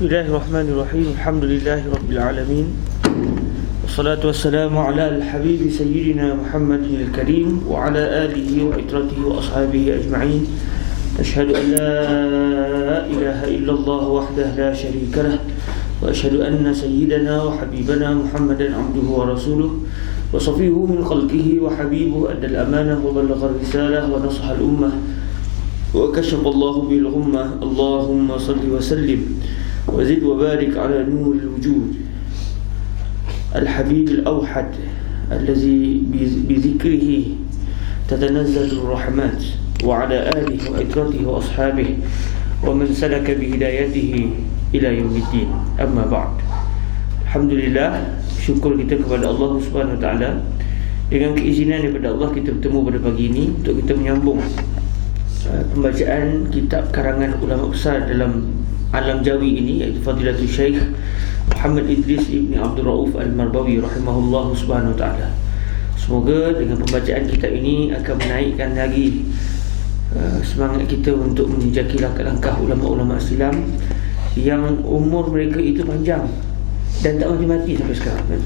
Bismillahirrahmanirrahim. Alhamdulillahirabbil wassalatu wassalamu ala al-habib sayyidina Muhammadin al-karim wa ala alihi wa itratihi wa ashabihi ajma'in. Ashhadu an la ilaha illallah wahdahu la sharika lah wa ashhadu anna sayyidana wa habibana Muhammadan abduhu wa rasuluh wa safiyuhu min khalqihi wa habibuhu adda al-amanah wa ballagha ar-risalah wa nasaha al-ummah wa kashafa Allahu bil ghummah. Allahumma salli wa sallim وزد وبارك على نور الوجود الحبيب الأوحد الذي بذكره تتنزل الرحمات وعلى آله وإطرته وأصحابه ومن سلك بهدايته إلى يوم الدين. أما بعد, Alhamdulillah, syukur kita kepada Allah Subhanahu Wa Taala. Dengan keizinan daripada Allah, kita bertemu pada pagi ini untuk kita menyambung pembacaan kitab karangan ulama besar dalam alam jawi ini, iaitu Fadilatul Syekh Muhammad Idris Ibn Abdul Rauf Al-Marbawi rahimahullah subhanahu wa ta'ala. Semoga dengan pembacaan kitab ini akan menaikkan lagi semangat kita untuk menjejaki langkah-langkah ulama-ulama Islam yang umur mereka itu panjang dan tak mati-mati sampai sekarang, kan?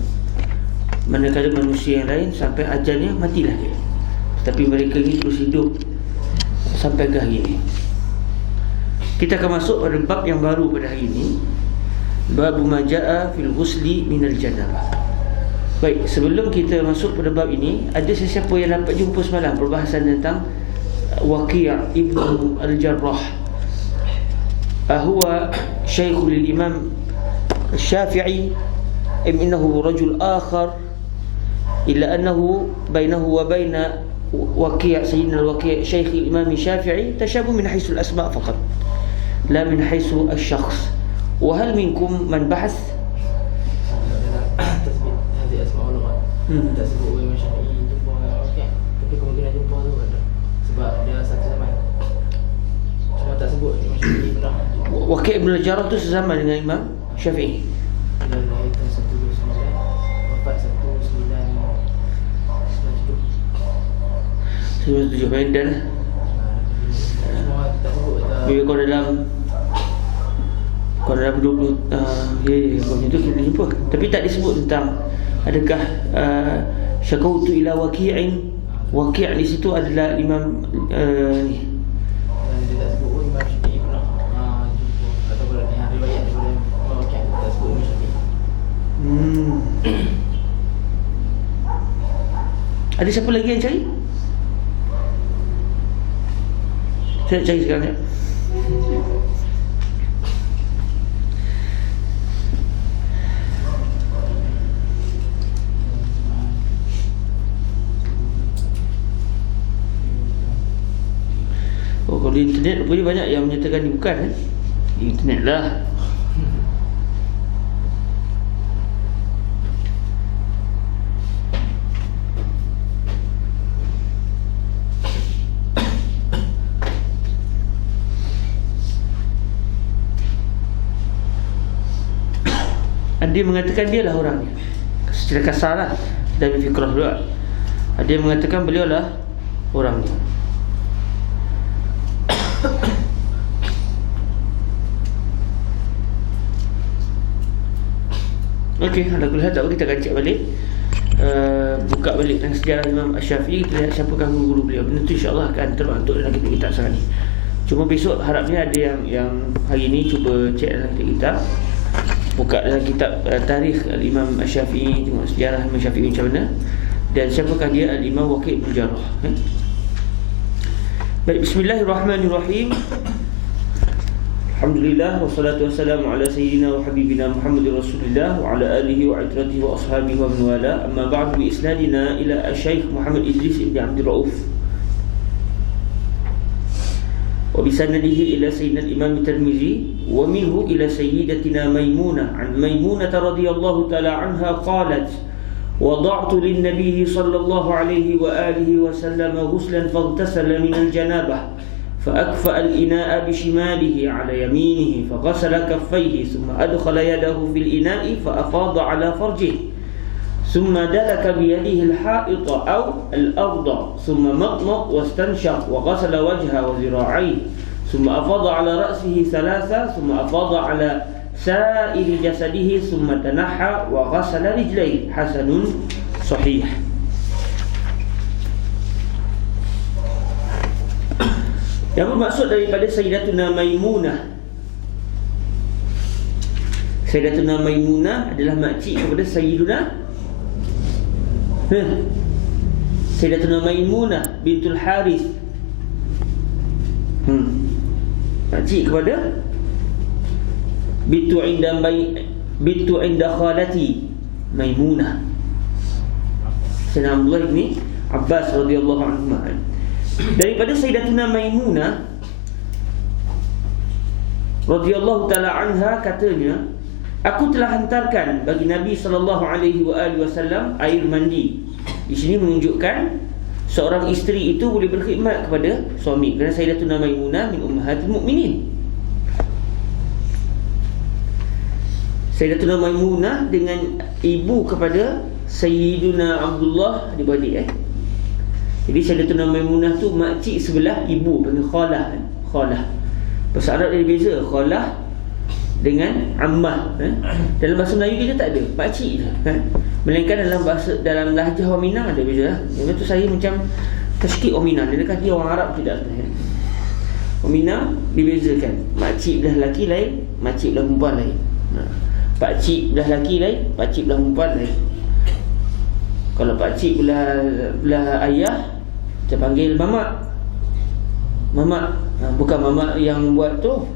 Manakala manusia yang lain sampai ajalnya matilah dia, tetapi mereka ini terus hidup sampai ke hari ini. Kita akan masuk pada bab yang baru pada hari ini, bab maja'a fil ghusli minal janabah. Baik, sebelum kita masuk pada bab ini, ada sesiapa yang dapat jumpa semalam perbahasan tentang Waqi' ibn al-Jarrah. Huwa syekhul imam Syafi'i, innahu rajul akhar illa annahu bainahu wa baina Waqi' sayyidina al-Waqi' syekh imam Syafi'i tashabuh min haythu al-asma' faqat, لا من حيث الشخص. وهل منكم من بحث؟ تثبيت هذه أسماء علماء tak sebut Imam Syafi'i jumpa dengan Waqi', tapi kemungkinan jumpa tu ada sebab dia satu zaman, cuma tak sebut Imam Syafi'i pernah. Waqi' ibn al-Jarrah tu sezaman dengan Imam Syafi'i. Dia lahir tahun 129, wafat 1997. 97 dan Semua tak sebut. bila kau dalam 20 kau itu kita jumpa, tapi tak disebut tentang adakah syakautu ila Waqi'in. Waqi' di situ adalah Imam ni. Dia tak sebut Imam Syafi'i pernah jumpa, ataupun yang riwayat daripada Waqi' tak sebut Imam Syafi'i. Ada siapa lagi yang cari? Saya nak cari sekarang, ya. Oh, kalau di internet rupanya banyak yang menyatakan ni bukan, kan? Di internet lah. Dia mengatakan dia lah orangnya, secara kasar lah, dari fikrah juga. Dia mengatakan beliau lah orangnya. Okey, alhamdulillah, tak apa, kita akan cek balik, buka balik dengan sejarah Imam Syafi'i. Kita lihat siapakah guru-guru beliau. Benda tu insyaAllah akan terbantuk dalam kitab sekarang ni. Cuma besok harapnya ada yang hari ni cuba cek dalam kitab, buka dalam kitab tarikh Al-Imam Syafi'i, tengok sejarah Imam Syafi'i macam mana dan siapakah dia Al-Imam Waqi' ibn Jarrah, kan? Baik, bismillahirrahmanirrahim. Alhamdulillah, wassalatu wassalamu ala sayyidina wa habibina Muhammadir Rasulillah wa ala alihi wa itratihi wa ashabihi wa man wala. Amma ba'du, bi isnadina ila Syekh Muhammad Idris ibn Abdul Rauf وبسنده إلى سيدنا الإمام الترمذي ومنه إلى سيدتنا ميمونة عن ميمونة رضي الله تعالى عنها قالت: وضعت للنبي صلى الله عليه وآله وسلم غسلا فاغتسل من الجنابة فأكفأ الإناء بشماله على يمينه فغسل كفيه ثم أدخل يده في الإناء فأفاض على فرجه ثم دلك بيده الحائط أو الأرض ثم مضمض واستنشق وغسل وجهه وذراعيه ثم أفاض على رأسه ثلاثة ثم أفاض على sa'iri jasadihi thumma tanaha wa ghasala rijlaihi hasanun sahih. Yang bermaksud daripada Sayyidatuna Maimunah, Sayyidatuna Maimunah adalah makcik kepada Sayyiduna Sayyidatuna Maimunah bintul Harith, makcik kepada bintu inda khalati Maimunah Sayyidina Abdullah bin Abbas radhiyallahu anhu. Daripada Sayyidatuna Maimunah radhiyallahu taala anha katanya, aku telah hantarkan bagi Nabi sallallahu alaihi wasallam air mandi. Di sini menunjukkan seorang isteri itu boleh berkhidmat kepada suami, kerana Sayyidatuna Maimunah min ummahatil mukminin. Sayyidatuna Maimunah dengan ibu kepada Sayyiduna Abdullah adik-beradik. Jadi Sayyidatuna Maimunah tu makcik sebelah ibu, panggil khalah. Khalah. Bahasa Arab dia beza, khalah dengan ammah. Dalam bahasa Melayu kita tak ada, makcik je. Melainkan dalam lahjah orang Minang ada beza. Yang tu saya macam tashkik orang Minang, dia kata dia orang Arab tidak. Orang Minang dibezakan, makcik belah lelaki lain, makcik belah perempuan lain. Pakcik belah lelaki lain, pakcik belah perempuan lain. Kalau pakcik belah ayah, kita panggil mamak. Mamak, bukan mamak yang buat tu,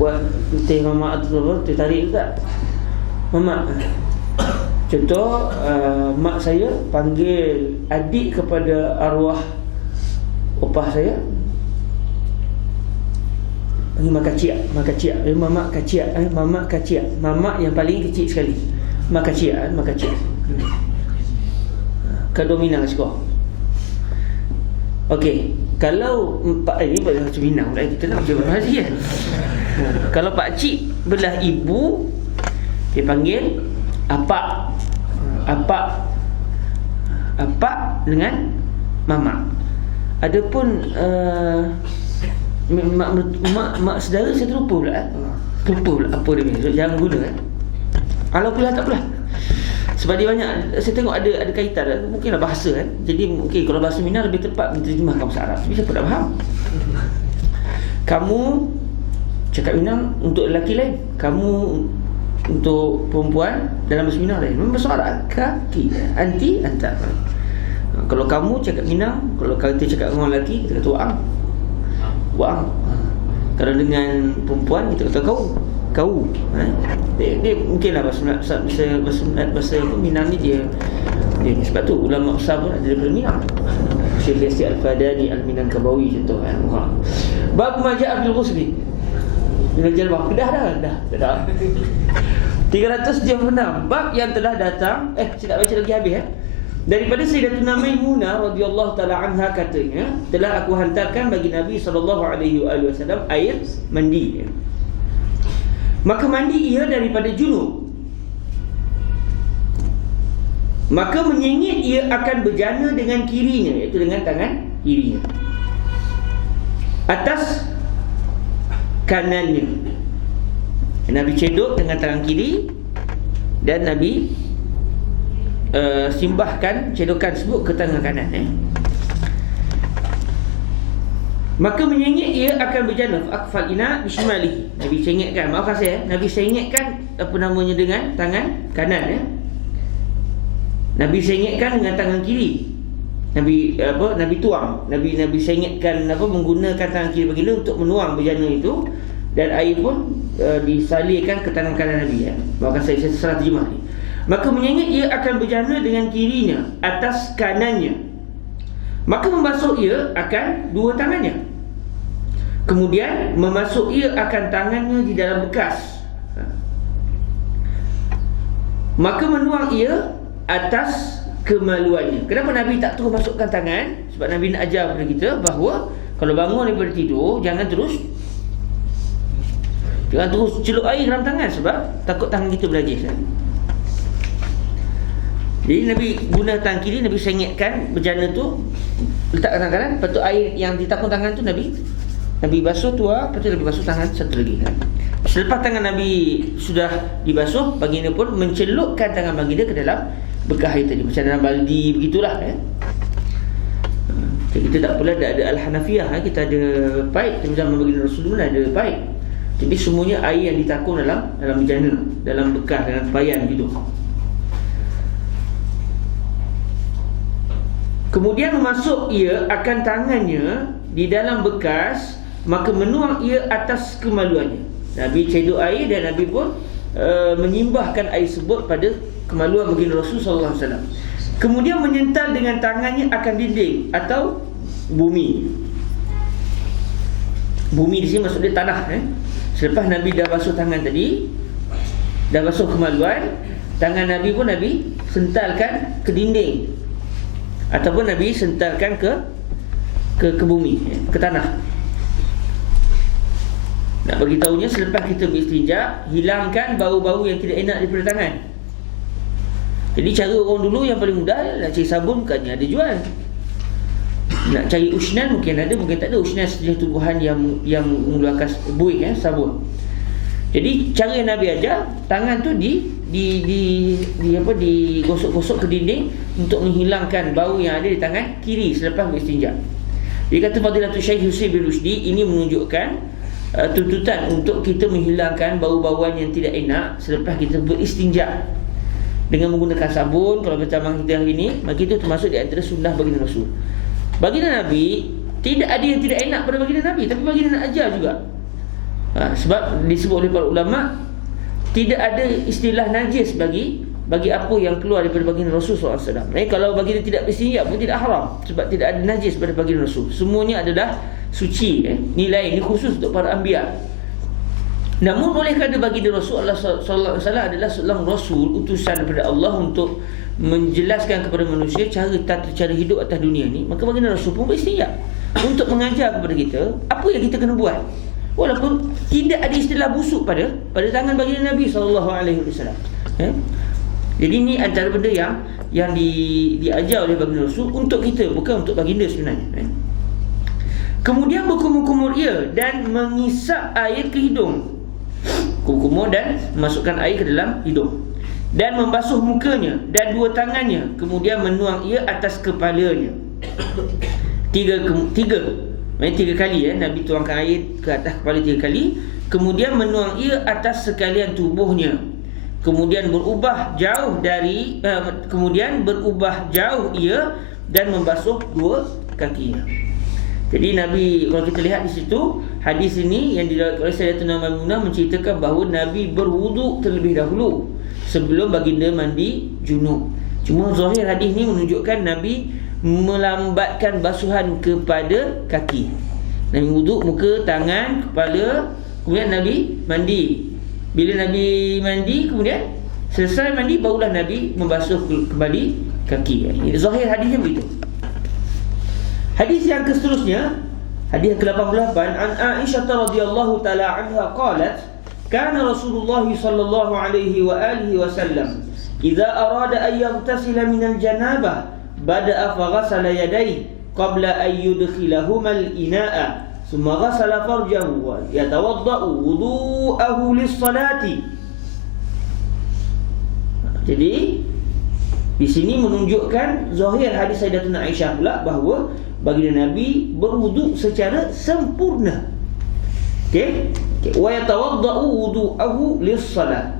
buat teh mamak tu apa, teh tarik juga. Mamak. Contoh, mak saya panggil adik kepada arwah opah saya, panggil mak kacik. Mamak kacik, mamak kacik. Mamak yang paling kecil sekali, mak kacik. Kedua Minang sekolah. Okey, kalau ini macam Minang pula, kita nak macam mana kan? Kalau pakcik belah ibu, dia panggil apak. Apak dengan mamak. Adapun mak saudara saya terlupa pula. Apa dia punya. Jangan guna Kalau pula tak pula. Sebab dia banyak, saya tengok ada kaitan, mungkinlah bahasa kan. Jadi mungkin kalau bahasa Minang lebih tepat menterjemahkan bahasa Arab. Tapi siapa tak faham? Kamu cakap Minang untuk lelaki lain, kamu untuk perempuan dalam bahasa Minang lain. Memang bahasa Arab kaki, anti, anta. Kalau kamu cakap Minang, kalau kita cakap dengan lelaki, kita kata wang. Kalau dengan perempuan, kita kata kau. Dia mungkinlah bahasa Minang ni dia. Sebab tu ulama besar pun ada daripada Minang. Syekh Yasir Al-Fadani Al-Minangkabawi contoh kan. Bab majaa bil ghusli. Menjal bab dah. 376 bab yang telah datang. Saya tak baca lagi habis Daripada Sayyidatuna Maimunah radhiyallahu taala anha katanya, telah aku hantarkan bagi Nabi sallallahu alaihi wasallam air mandi. Maka mandi ia daripada junub. Maka menyengit ia akan berjana dengan kirinya, iaitu dengan tangan kirinya, atas kanannya. Nabi cedok dengan tangan kiri, dan Nabi simbahkan cedokan tersebut ke tangan kanan. Maka menyengit ia akan berjana akfal ina bishimali. Nabi sengitkan, maaf saya, Nabi sengitkan dengan tangan kanan Nabi sengitkan dengan tangan kiri. Nabi tuang. Nabi sengitkan menggunakan tangan kiri baginda untuk menuang berjana itu, dan air pun disalirkan ke tangan kanan Nabi. Maka saya salah terjemah ni. Maka menyengit ia akan berjana dengan kirinya atas kanannya. Maka membasuh ia akan dua tangannya. Kemudian memasuk ia akan tangannya di dalam bekas. Maka menuang ia atas kemaluannya. Kenapa Nabi tak terus masukkan tangan? Sebab Nabi nak ajar kepada kita bahawa kalau bangun daripada tidur, jangan terus celup air dalam tangan, sebab takut tangan kita bernajis. Jadi Nabi guna tangan kiri, Nabi sengitkan berjana tu, letak tangan kanan, lepas tu air yang ditakun tangan tu Nabi basuh tuar, lepas tu Nabi basuh tangan satu lagi Selepas tangan Nabi sudah dibasuh, baginda pun mencelupkan tangan baginda ke dalam bekas air tadi, macam dalam baldi begitulah. Kita tak pula ada Al-Hanafiyah, kita ada paip. Zaman baginda Rasulullah ada paip. Jadi semuanya air yang ditakung dalam bejana, dalam bekas, dalam tempayan gitu. Kemudian memasuk ia akan tangannya di dalam bekas, maka menuang ia atas kemaluannya. Nabi cedok air dan Nabi pun menyimbahkan air tersebut pada kemaluan baginda Rasul sallallahu alaihi wasallam. Kemudian menyental dengan tangannya akan dinding atau bumi. Bumi di sini maksud dia tanah. Selepas Nabi dah basuh tangan tadi, dah basuh kemaluan, tangan Nabi pun Nabi sentalkan ke dinding, ataupun Nabi sentalkan ke bumi, ke tanah. Nak bagi tahunya, selepas kita beristinja, hilangkan bau-bau yang tidak enak daripada tangan. Jadi cara orang dulu yang paling mudah, nak cari sabun bukannya ada jual. Nak cari usnan mungkin ada, mungkin tak ada. Usnan sejenis tumbuhan yang mengeluarkan buih, sabun. Jadi cara yang Nabi ajar, tangan tu digosok-gosok ke dinding untuk menghilangkan bau yang ada di tangan kiri selepas beristinja. Dia kata Fadilatul Syekh Yusri bin Rushdi, ini menunjukkan tuntutan untuk kita menghilangkan bau-bauan yang tidak enak selepas kita beristinja dengan menggunakan sabun. Kalau macam kita hari ini, maka itu termasuk di antara sunnah baginda Rasul. Baginda Nabi tidak ada yang tidak enak pada baginda Nabi, tapi baginda nak ajar juga. Sebab disebut oleh para ulama, tidak ada istilah najis bagi apa yang keluar daripada baginda Rasul SAW. Kalau baginda tidak beristinja pun tidak haram, sebab tidak ada najis pada baginda Rasul. Semuanya adalah suci. Nilai ini khusus untuk para anbiya. Namun oleh kerana baginda Rasulullah sallallahu alaihi wasallam adalah seorang rasul, utusan daripada Allah untuk menjelaskan kepada manusia tata cara hidup atas dunia ni, maka baginda Rasul pun beristinja untuk mengajar kepada kita apa yang kita kena buat. Walaupun tidak ada istilah busuk pada tangan baginda Nabi sallallahu alaihi wasallam. Jadi ini antara benda yang diajar oleh baginda Rasul untuk kita, bukan untuk baginda sebenarnya. Kemudian berkumur-kumur ia dan mengisap air ke hidung. Kumur dan masukkan air ke dalam hidung, dan membasuh mukanya dan dua tangannya, kemudian menuang ia atas kepalanya. Tiga kali Nabi tuangkan air ke atas kepala 3 kali. Kemudian menuang ia atas sekalian tubuhnya. Kemudian berubah jauh ia dan membasuh dua kakinya. Jadi Nabi, kalau kita lihat di situ, hadis ini yang diriwayatkan oleh Sayyidatina Maimunah menceritakan bahawa Nabi berwuduk terlebih dahulu sebelum baginda mandi junub. Cuma zahir hadis ni menunjukkan Nabi melambatkan basuhan kepada kaki. Nabi wuduk muka, tangan, kepala, kemudian Nabi mandi. Bila Nabi mandi, kemudian selesai mandi, barulah Nabi membasuh kembali kaki. Zahir hadisnya begitu. Hadis yang seterusnya, hadis yang ke-88, an Aisyah radhiyallahu taala anha qalat, kana Rasulullah sallallahu alaihi wa alihi wasallam idza arada an yaghtasila min al-janabah bada'a faghasala yadayhi qabla an yudkhilahuma al-ina'a thumma ghasala farjahu wa yatawadda'u wudu'ahu lis-salati. Jadi di sini menunjukkan zahir hadis Sayyidatuna Aisyah pula bahawa baginda Nabi berwuduk secara sempurna. Okey? Wa yatawadda'u wudu'ahu lis-salat.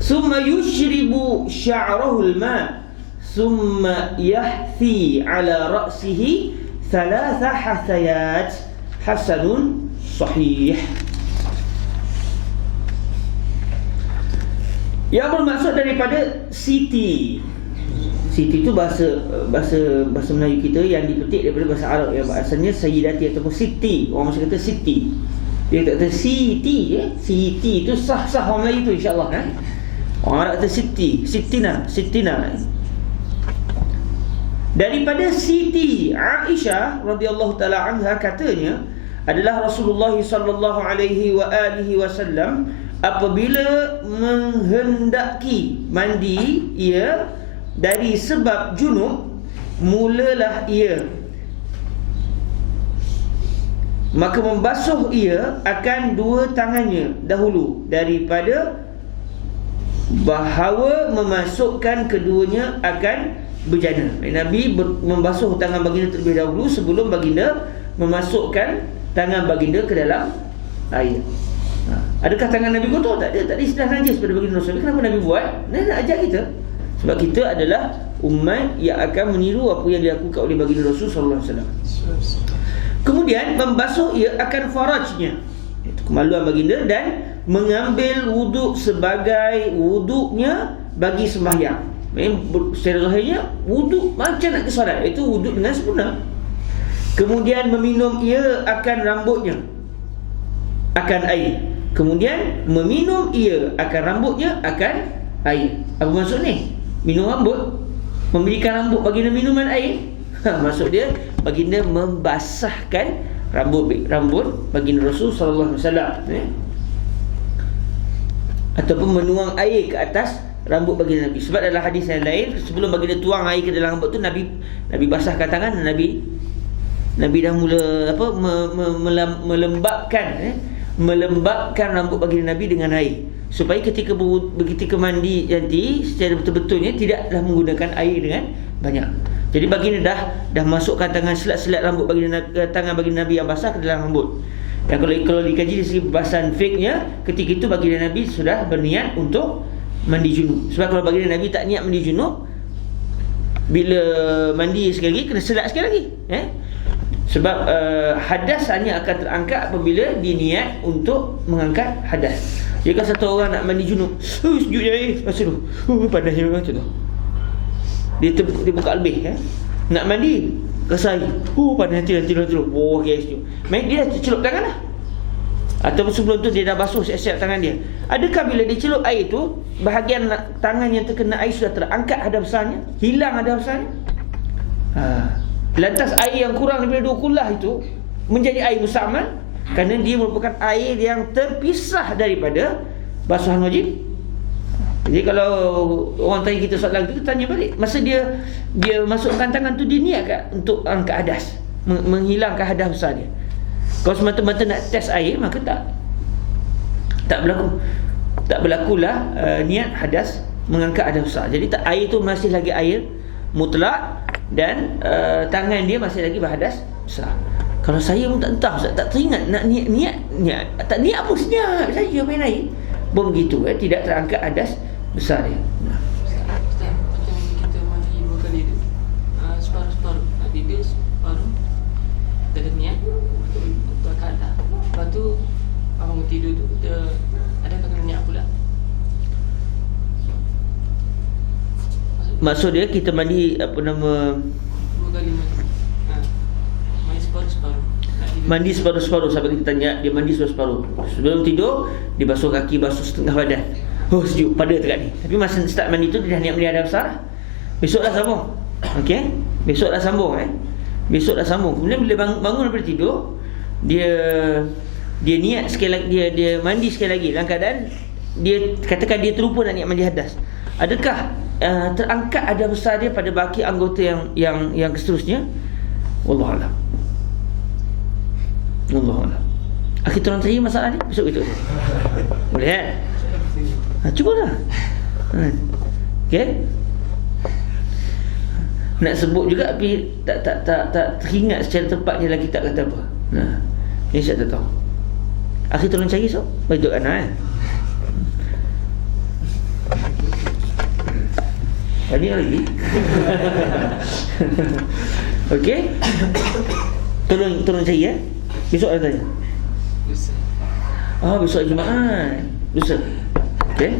Thumma yushribu sya'rahu al-ma', thumma yahthi 'ala ra'sihi 3 hathayat. Hasanun sahih. Yang bermaksud daripada siti. Siti itu bahasa Melayu kita yang dipetik daripada bahasa Arab, yang asalnya sayyidati ataupun siti. Orang masih kata siti. Dia tak kata siti, Siti itu sah orang Melayu tu, insya-Allah. Orang Arab kata siti, sitina. Daripada Siti Aisyah radhiyallahu taala anha, katanya adalah Rasulullah sallallahu alaihi wa alihi wasallam apabila menghendaki mandi ia dari sebab junub, mulalah ia maka membasuh ia akan dua tangannya dahulu daripada bahawa memasukkan keduanya akan bejana. Nabi membasuh tangan baginda terlebih dahulu sebelum baginda memasukkan tangan baginda ke dalam air. Adakah tangan Nabi kotor? Tak ada. Tak ada istilah najis pada baginda Rasul. Kenapa Nabi buat? Nabi nak ajar kita. Sebab kita adalah umat yang akan meniru apa yang dilakukan oleh baginda Rasul sallallahu alaihi wasallam. Kemudian membasuh ia akan farajnya, itu kemaluan baginda, dan mengambil wuduk sebagai wuduknya bagi sembahyang. Secara zahirnya wuduk macam nak ke solat, itu wuduk dengan sempurna. Kemudian meminum ia akan rambutnya akan air. Kemudian meminum ia akan rambutnya akan air. Apa maksud ni? Minum rambut, memberikan rambut baginda minuman air. Maksud dia baginda membasahkan rambut baginda Rasul sallallahu alaihi wasallam, ataupun menuang air ke atas rambut baginda Nabi. Sebab dalam hadis yang lain, sebelum baginda tuang air ke dalam rambut tu, Nabi basahkan tangan. Nabi dah mula melembabkan rambut baginda Nabi dengan air, supaya ketika mandi nanti secara betul-betulnya tidaklah menggunakan air dengan banyak. Jadi baginda dah masukkan tangan, selat-selat rambut tangan baginda Nabi yang basah ke dalam rambut. Dan kalau dikaji dari segi perbahasan fiqhnya, ketika itu baginda Nabi sudah berniat untuk mandi junub. Sebab kalau baginda Nabi tak niat mandi junub, bila mandi sekali lagi kena selat sekali lagi, sebab hadas hanya akan terangkat apabila diniat untuk mengangkat hadas. Jika satu orang nak mandi junub, sejuk je air, masa tu panasnya memang macam tu, dia buka lebih, nak mandi rasa air, panas nanti okey, sejuk. Dia celup tangan lah, ataupun sebelum tu dia dah basuh siap-siap tangan dia. Adakah bila dia celup air tu, bahagian tangan yang terkena air sudah terangkat hadas besarnya, hilang hadas besarnya? Lantas air yang kurang daripada 2 kullah itu menjadi air mustamal, kerana dia merupakan air yang terpisah daripada basuhan wajib. Jadi kalau orang tanya kita soalan itu, tanya balik, masa dia masukkan tangan tu, dia niat untuk angkat hadas, menghilangkan hadas besar dia. Kalau semata-mata nak test air, maka tak berlakulah niat hadas, mengangkat hadas besar. Jadi air tu masih lagi air mutlak, dan tangan dia masih lagi berhadas besar. Kalau saya pun tak entah, tak teringat nak niat tak niat pun senyap saja main air pun begitu, tidak terangkat hadas besar dia. Ustaz, macam kita mandi 2 kali tu, separuh nanti dia separuh kita ada niat untuk angkat hadas. Lepas tu bangun tidur tu kita adakah kena niat pula? Maksud dia kita mandi 2 kali mandi. Mandi separuh. Mandi separuh sampai kita tanya, dia mandi separuh. Sebelum tidur dia basuh kaki, basuh setengah badan. Sejuk pada dekat ni. Tapi masa start mandi tu dia dah niat mandi hadas besar. Besok dah sambung. Okey? Besok dah sambung. Kemudian bila bangun daripada tidur, dia niat sekali lagi, dia mandi sekali lagi dalam keadaan dia katakan dia terlupa nak niat mandi hadas. Adakah terangkat hadas besar dia pada baki anggota yang seterusnya? Wallahualam. Kita orang tanya masalah ni besok itu. Boleh cubalah. Okey. Nak sebut juga tapi tak teringat secara tepat dalam kitab kata apa. Ni saya tak tahu. Akhir tolong cari so. Bagi anak Tadi lagi. Okey. Tolong cari Besok ada tanya. Besok Jumaat. Besok. Okey.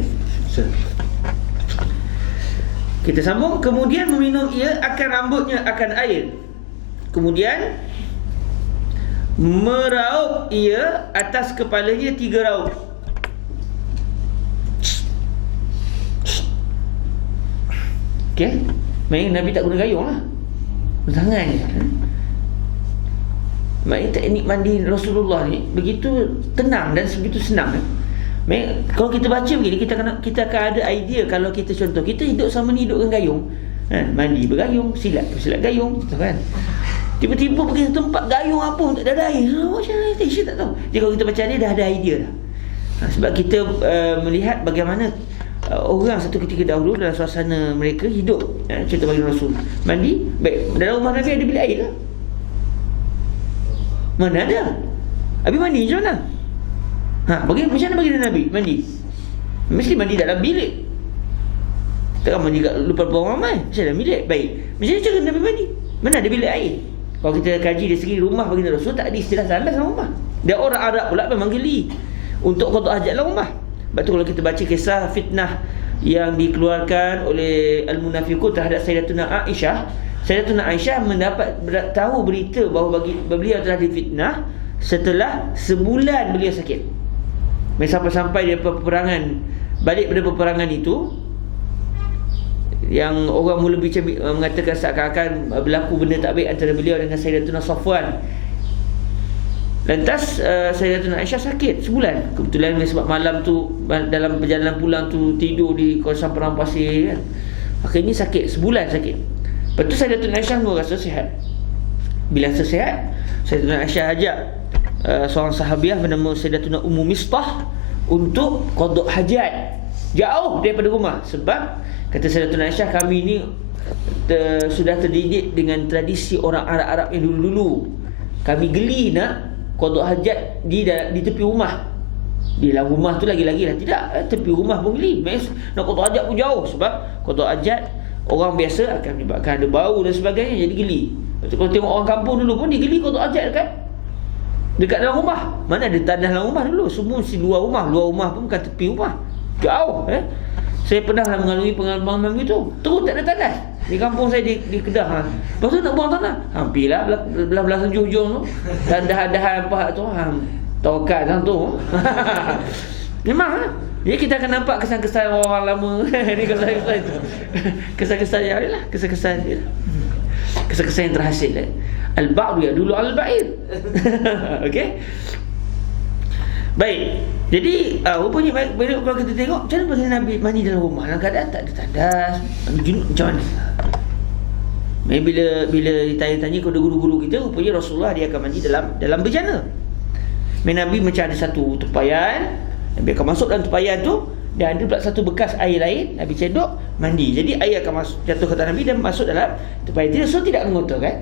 Kita sambung. Kemudian meminum ia akan rambutnya akan air. Kemudian meraup ia atas kepalanya 3 raup. Okey. Nabi tak guna gayung lah, tangan je. Maksudnya teknik mandi Rasulullah ni begitu tenang dan begitu senang. Kalau kita baca begini, kita akan ada idea. Kalau kita contoh, kita hidup sama ni hidup dengan gayung, mandi bergayung, silat gayung, kan? Tiba-tiba pergi ke tempat gayung apa pun tak ada air. Macam mana Syekh tak tahu. Jadi kalau kita baca ni dah ada idea dah. Sebab kita melihat bagaimana orang satu ketika dahulu dalam suasana mereka hidup. Contoh bagi Rasul mandi, baik, dalam rumah Nabi ada bilik air ke? Mana ada? Habis mandi macam mana? Macam mana bagi Nabi mandi? Mesti mandi dalam bilik. Takkan mandi kat depan orang ramai. Saya dalam bilik. Baik, macam mana cara Nabi mandi? Mana ada bilik air? Kalau kita kaji dari segi rumah bagi Rasul, tak ada istilah tandas dalam rumah. Dia orang Arab pula memang geli untuk qada hajat dalam rumah. Sebab tu kalau kita baca kisah fitnah yang dikeluarkan oleh Al-Munafiqun terhadap Sayyidatuna Aisyah, Sayyidatuna Aisyah mendapat tahu berita bahawa beliau telah difitnah setelah sebulan beliau sakit. Sampai-sampai dia peperangan, balik pada peperangan itu, yang orang mula mengatakan seakan-akan berlaku benda tak baik antara beliau dengan Sayyidatuna Safwan. Lantas Sayyidatuna Aisyah sakit sebulan. Kebetulan sebab malam tu dalam perjalanan pulang tu tidur di kawasan padang pasir kan. Akhirnya sakit, sebulan sakit. Lepas tu Sayyidatuna Aisyah rasa sihat. Bila rasa sihat, Sayyidatuna Aisyah ajak seorang sahabiah bernama Sayyidatuna Ummu Mistah untuk qada hajat jauh daripada rumah. Sebab kata Sayyidatuna Aisyah, kami ni sudah terdidik dengan tradisi orang Arab-Arab yang dulu-dulu. Kami geli nak qada hajat di tepi rumah. Di dalam rumah tu lagi-lagi lah tidak, tepi rumah pun geli. Nak qada hajat pun jauh. Sebab qada hajat orang biasa akan menyebabkan ada bau dan sebagainya, jadi geli. Kalau tengok orang kampung dulu pun dia geli qada hajat dekat dalam rumah. Mana ada tanah dalam rumah dulu, semua mesti luar rumah. Luar rumah pun bukan tepi rumah, jauh. Saya pernah mengalami pengalaman begitu. Terus tak ada tandas di kampung saya di Kedah. Lepas tu nak buang tanah, hampirlah belah hujung tu, tandah-tandahan apa tu, tawakal kan tu. Memang jadi kita akan nampak kesan-kesan orang lama. Ni kesan-kesan tu. Kesan-kesan yang ni lah, kesan-kesan dia. Kesan-kesan yang terhasil. Al-ba'du ya dulu al-ba'ir. Okey. Baik. Jadi rupanya kalau kita tengok macam mana pasal Nabi mandi dalam rumah dalam keadaan tak ada tandas, junub macam mana? Bila ditanya-tanya kepada guru-guru kita, rupanya Rasulullah dia akan mandi dalam bejana. Nabi macam ada satu tepayan, Nabi akan masuk dalam tepayan tu dan ada pula satu bekas air lain, Nabi cedok mandi. Jadi air akan jatuh ke atas Nabi dan masuk dalam tepayan. Jadi Rasul tidak mengotorkan.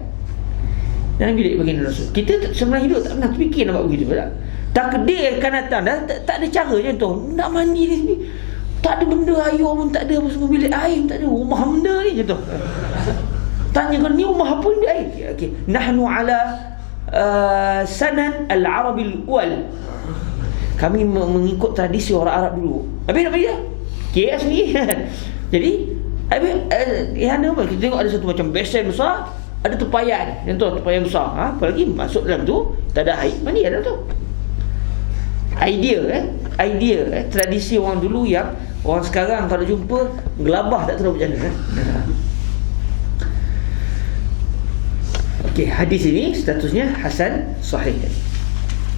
Dan Nabi bagi Rasul. Kita sebenarnya hidup tak pernah terfikir nak buat begitu tak? Takdir akan datang dah, tak ada cara macam tu. Nak mandi di sini tak ada benda, air pun tak ada, apa semua bilik air pun tak ada, rumah benda ni macam tu. Tanya kau ni rumah apa ni air? Okey, nahnu ala sanan al-arabil awal. Kami mengikut tradisi orang Arab dulu. Habis nak pergi dah? KS ni. Jadi habis yang ada apa? Kita tengok ada satu macam besen besar, ada tepayan. Yang tu tepayan besar. Apalagi masuk dalam tu tak ada air, mandi dalam tu. Idea tradisi orang dulu yang orang sekarang kalau jumpa gelabah tak tahu macam mana. Okey, hadis ini statusnya hasan sahih.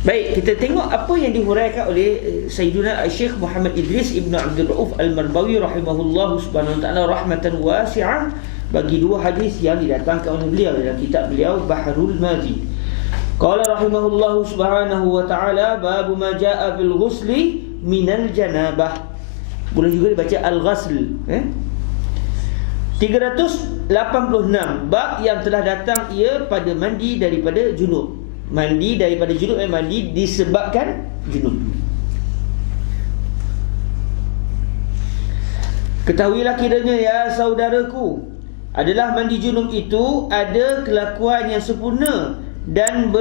Baik, kita tengok apa yang dihuraikan oleh Sayyiduna Syekh Muhammad Idris Ibn Abdul Rauf Al-Marbawi rahimahullah subhanahu wa ta'ala rahmatan wasi'ah bagi dua hadis yang didatangkan oleh beliau dalam kitab beliau Bahrul Mazi. Qala rahimahullah subhanahu wa ta'ala babu ma jaa fil ghusli minal janabah. Boleh juga dibaca al-ghasl. 386 bab yang telah datang ia pada mandi daripada junub. Mandi daripada junub mandi disebabkan junub. Ketahuilah kiranya ya saudaraku, adalah mandi junub itu ada kelakuan yang sempurna dan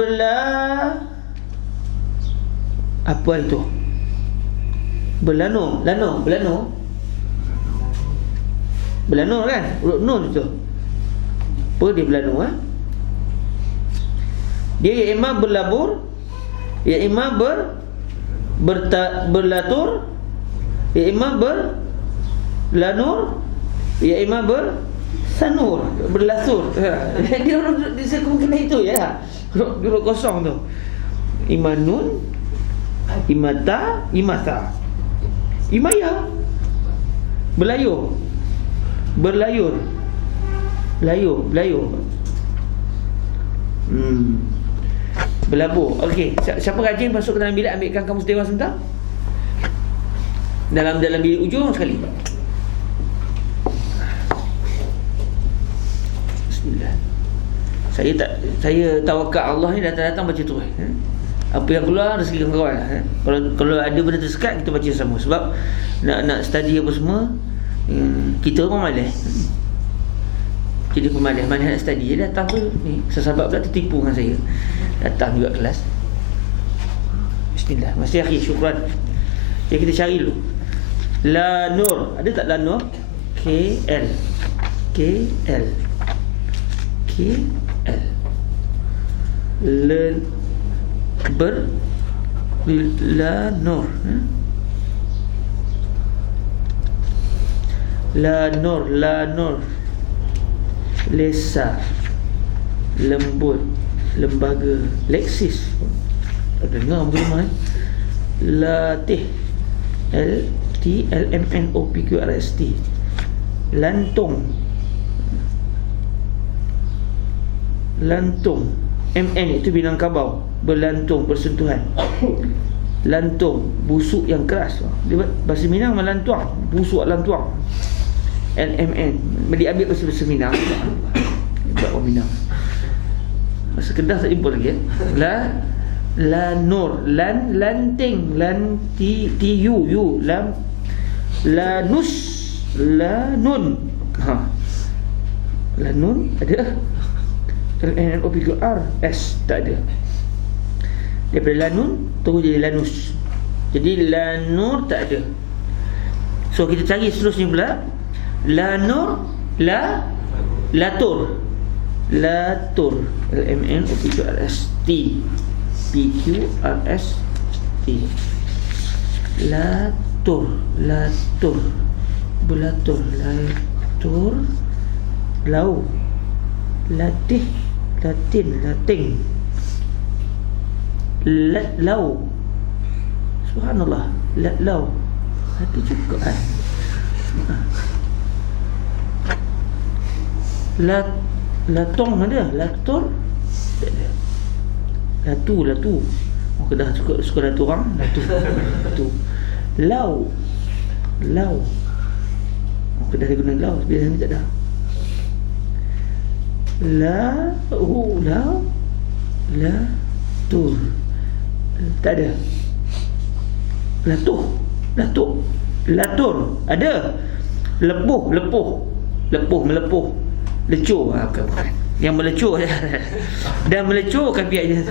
apa itu? Belano kan? Huruf nun itu. Apa dia belano Dia ya imam berlabur, ya imam berlatur, ya imam berlanur, ya imam bersanur, berlasur. Dia huruf kemungkinan itu ya. Huruf kosong tu. Imanun, imata, imasa, imaya, berlayur, berlayur, layur. Berlabur. Okey, siapa rajin masuk ke dalam bilik ambilkan kamus dewan sebentar? Dalam bilik ujung sekali. Bismillah. Saya tawakal Allah ni datang baca tu. Apa yang keluar rezeki kawan. Kalau ada benda tersekat kita baca sama. Sebab nak study apa semua, kita orang malas. Jadi pemalas nak study, dia datang tu ni. Sahabat pula tertipu dengan saya. Datang juga kelas. Bismillah. Masih akhir, syukran. Jadi kita cari dulu. La Nur. Ada tak La Nur? KL. La Nur. La Nur. Lesa, lembut, lembaga, Lexis. Dengar betul rumah Latih, LTLMNOPQRST. Lantung, MN itu Minangkabau, berlantung, bersentuhan. Lantung, busuk yang keras. Dia bahasa Minang melantuang, busuk lantuang. LMN, diambil bahasa Minang. Buat orang Minang. Bahasa Kedah tak jumpa lagi. La Nur, lanting, TU, lanus, lanun. Lanun ada. LNOPQRS tak ada. Daripada lanun terus jadi lanus. Jadi lanur tak ada. So kita cari seterusnya pula. Lanur, latur, LMNOPQRST, PQRST. Latur, belatur, latur, lau, latih, lating, lau. Subhanallah, lau. Ada juga Latong ada, latur tak ada. Latu. Oh, Kedah suka latu orang. Latu. Lau. Oh, Kedah dia guna lau, biasanya tak ada. Latur tak ada. Latur ada. Melepuh. Lecur. Bukan. Yang melecur dan melecurkan pihaknya.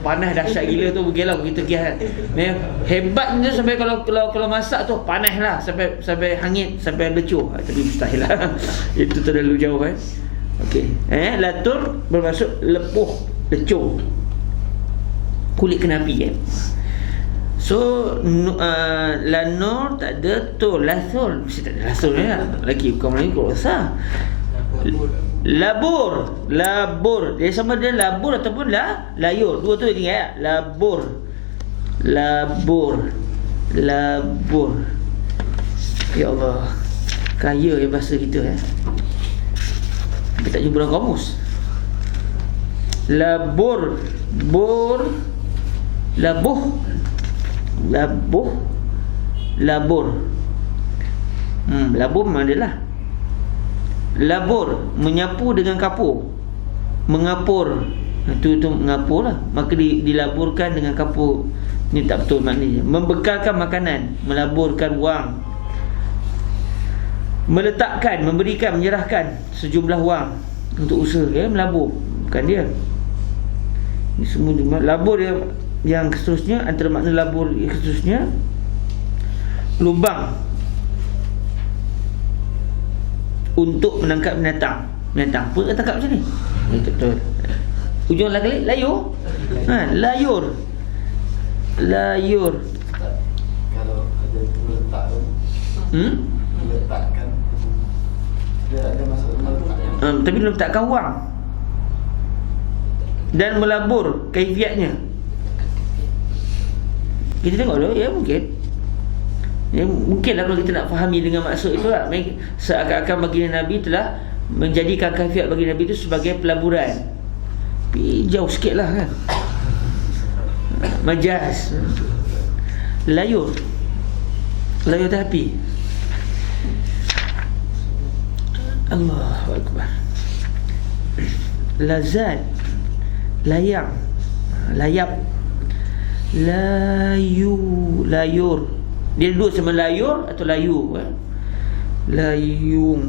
Panas dahsyat gila tu. Pergilah kita kias. Hebatnya sampai kalau masak tu panas lah sampai hangit, sampai lecur. Tapi mustahil lah. Itu terlalu jauh kan. Okey. Latur bermaksud lepuh, lecur. Kulit kena api kan. So lanur tak ada tu. Lasul mesti tak ada lasul ya. Lagi bukan Melayu kau rasa. Labur. Dia sama dia labur ataupun layur. Dua tu dia ingat ya. Labur. Ya Allah. Kaya ya bahasa kita ya. Kita tak jumpa dalam kamus. Labur. Labur memang dia lah. Labur, menyapu dengan kapur. Mengapur. Itu mengapur lah. Maka dilaburkan dengan kapur. Ini tak betul maknanya. Membekalkan makanan, melaburkan wang. Meletakkan, memberikan, menyerahkan sejumlah wang untuk usaha ya, melabur. Bukan dia. Ini semua labur yang seterusnya. Antara makna labur yang seterusnya, lubang untuk menangkap binatang. Binatang pun tangkap macam ni. Betul. Ujung lagi layur. Layur. Kalau ada meletak tu. Meletakkan. Dia ada maksud meletakkan. Tapi meletakkan wang. Dan melabur kaifiatnya. Kita tengok dulu ya, mungkinlah kalau kita nak fahami dengan maksud itu lah. Seakan-akan baginda Nabi telah menjadikan kaifiat baginda Nabi itu sebagai pelaburan. Tapi jauh sikit lah kan. Majaz. Layur atas api. Allahu Akbar. Lazat, layang, layap, layur. Dia dua sama layur atau layu, layur.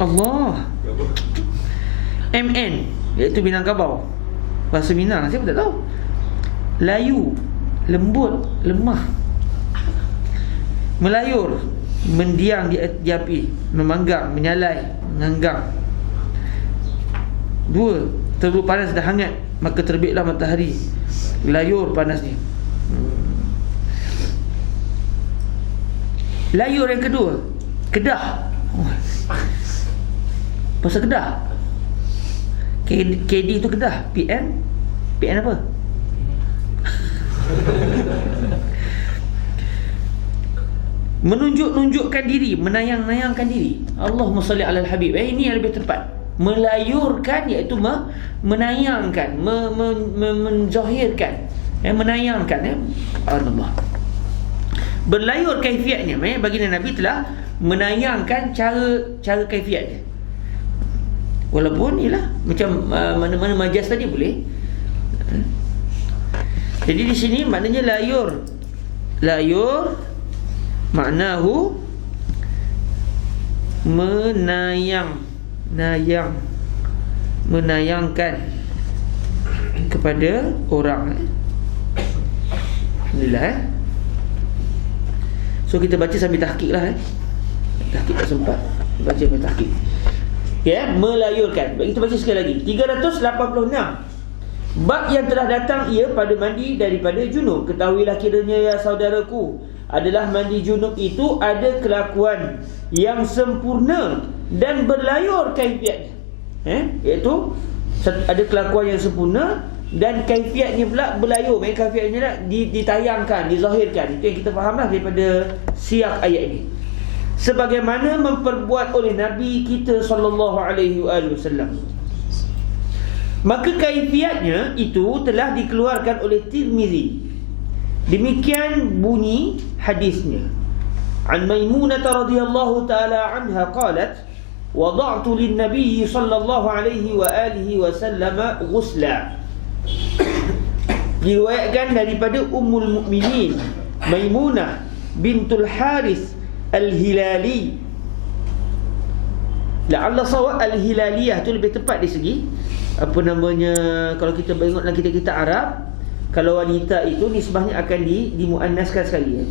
Allah MN, iaitu Minangkabau. Bahasa Minang saya pun tak tahu. Layu, lembut, lemah. Melayur, mendiang di api, memanggang, menyalai, menganggang. Dua, terlalu panas dah hangat, maka terbitlah matahari. Layur panasnya. Layur yang kedua, kedah. Pasal kedah, KD itu kedah. PN apa? Menunjuk-nunjukkan diri, menayang-nayangkan diri. Allahumma salli alal habib. Ini yang lebih tepat. Melayurkan iaitu menayangkan, menzahirkan, menayangkan. Allah. Berlayur kaifiatnya. Baginda Nabi telah menayangkan cara kaifiatnya. Walaupun ialah macam mana-mana majaz tadi boleh. Jadi di sini maknanya layur maknahu menayangkan kepada orang. Alhamdulillah. So kita baca sambil tahqiq lah. Tahqiq tak sempat, baca sambil tahqiq. Melayurkan. Baik, kita baca sekali lagi. 386. Bab yang telah datang ia pada mandi daripada junub. Ketahuilah kiranya ya saudaraku, adalah mandi junub itu ada kelakuan yang sempurna dan berlayur kaifiatnya. Iaitu ada kelakuan yang sempurna dan kaifiatnya pula berlayur. Kaifiatnya ditayangkan, dizahirkan. Itu yang kita fahamlah daripada siyak ayat ini. Sebagaimana memperbuat oleh Nabi kita sallallahu alaihi wasallam. Maka kaifiatnya itu telah dikeluarkan oleh Tirmizi. Demikian bunyi hadisnya. An Maimunah radhiyallahu taala anha qalat, wada'tu lin-nabiy sallallahu alaihi wa alihi wasallam ghusla. Diriwayatkan daripada Ummul Mukminin Maimunah bintul Harith Al-Hilali. La'alla sawab Al-Hilaliyah itu lebih tepat di segi apa namanya, kalau kita tengok dalam kitab-kitab Arab, kalau wanita itu nisbahnya akan dimuannaskan sekali.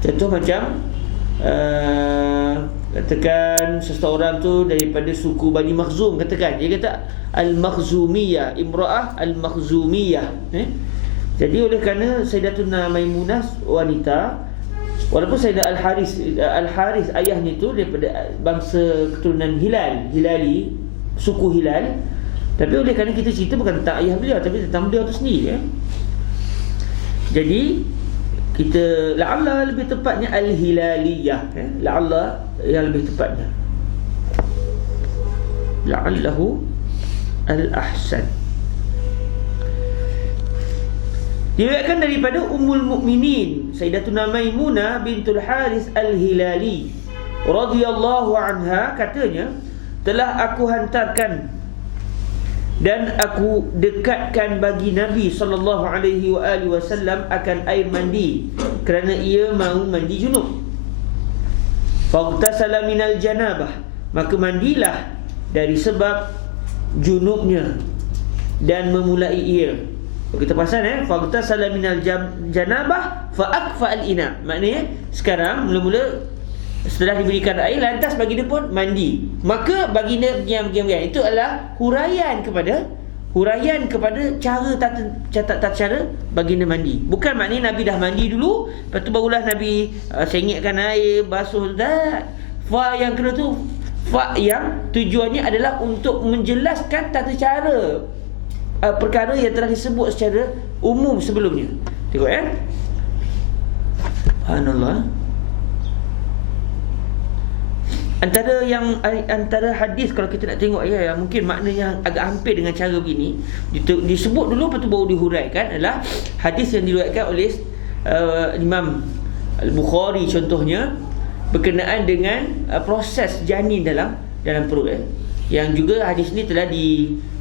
Contoh macam katakan seseorang tu daripada suku Bani Makhzum, katakan dia kata Al-Makhzumiyah, imra'ah Al-Makhzumiyah. Jadi oleh kerana Sayyidatuna Maimunah wanita, walaupun Sayyidah Al-Haris ayahnya tu daripada bangsa keturunan Hilali, suku Hilal, tapi oleh kerana kita cerita bukan tentang ayah beliau, tapi tentang beliau tu sendiri. Jadi kita la'alla lebih tepatnya Al-Hilaliyah, la'alla yang lebih tepatnya, la'allahu al-ahsan. Diriwayatkan daripada Ummul Mukminin Sayyidatuna Maimunah bintul Harith Al-Hilali radhiyallahu anha, katanya, telah aku hantarkan dan aku dekatkan bagi Nabi sallallahu alaihi wasallam akan air mandi kerana ia mahu mandi junub. Faghtasala minal janabah, maka mandilah dari sebab junubnya dan memulai ia. Kita pasal faghtasala minal janabah fa aqfa al-ina. Maknanya sekarang mula-mula setelah diberikan air, lantas baginda pun mandi. Maka baginda diam. Itu adalah huraian kepada tata cara baginda mandi. Bukan maknanya Nabi dah mandi dulu, lepas tu barulah Nabi sengitkan air, basuh. Fa yang kedua tu, fa yang tujuannya adalah untuk menjelaskan tata cara perkara yang telah disebut secara umum sebelumnya. Tengok Subhanallah. Antara hadis, kalau kita nak tengok yang mungkin maknanya agak hampir dengan cara begini, disebut dulu lepas tu baru dihuraikan, adalah hadis yang diriwayatkan oleh Imam Al-Bukhari contohnya, berkenaan dengan proses janin dalam perut. Yang juga hadis ni telah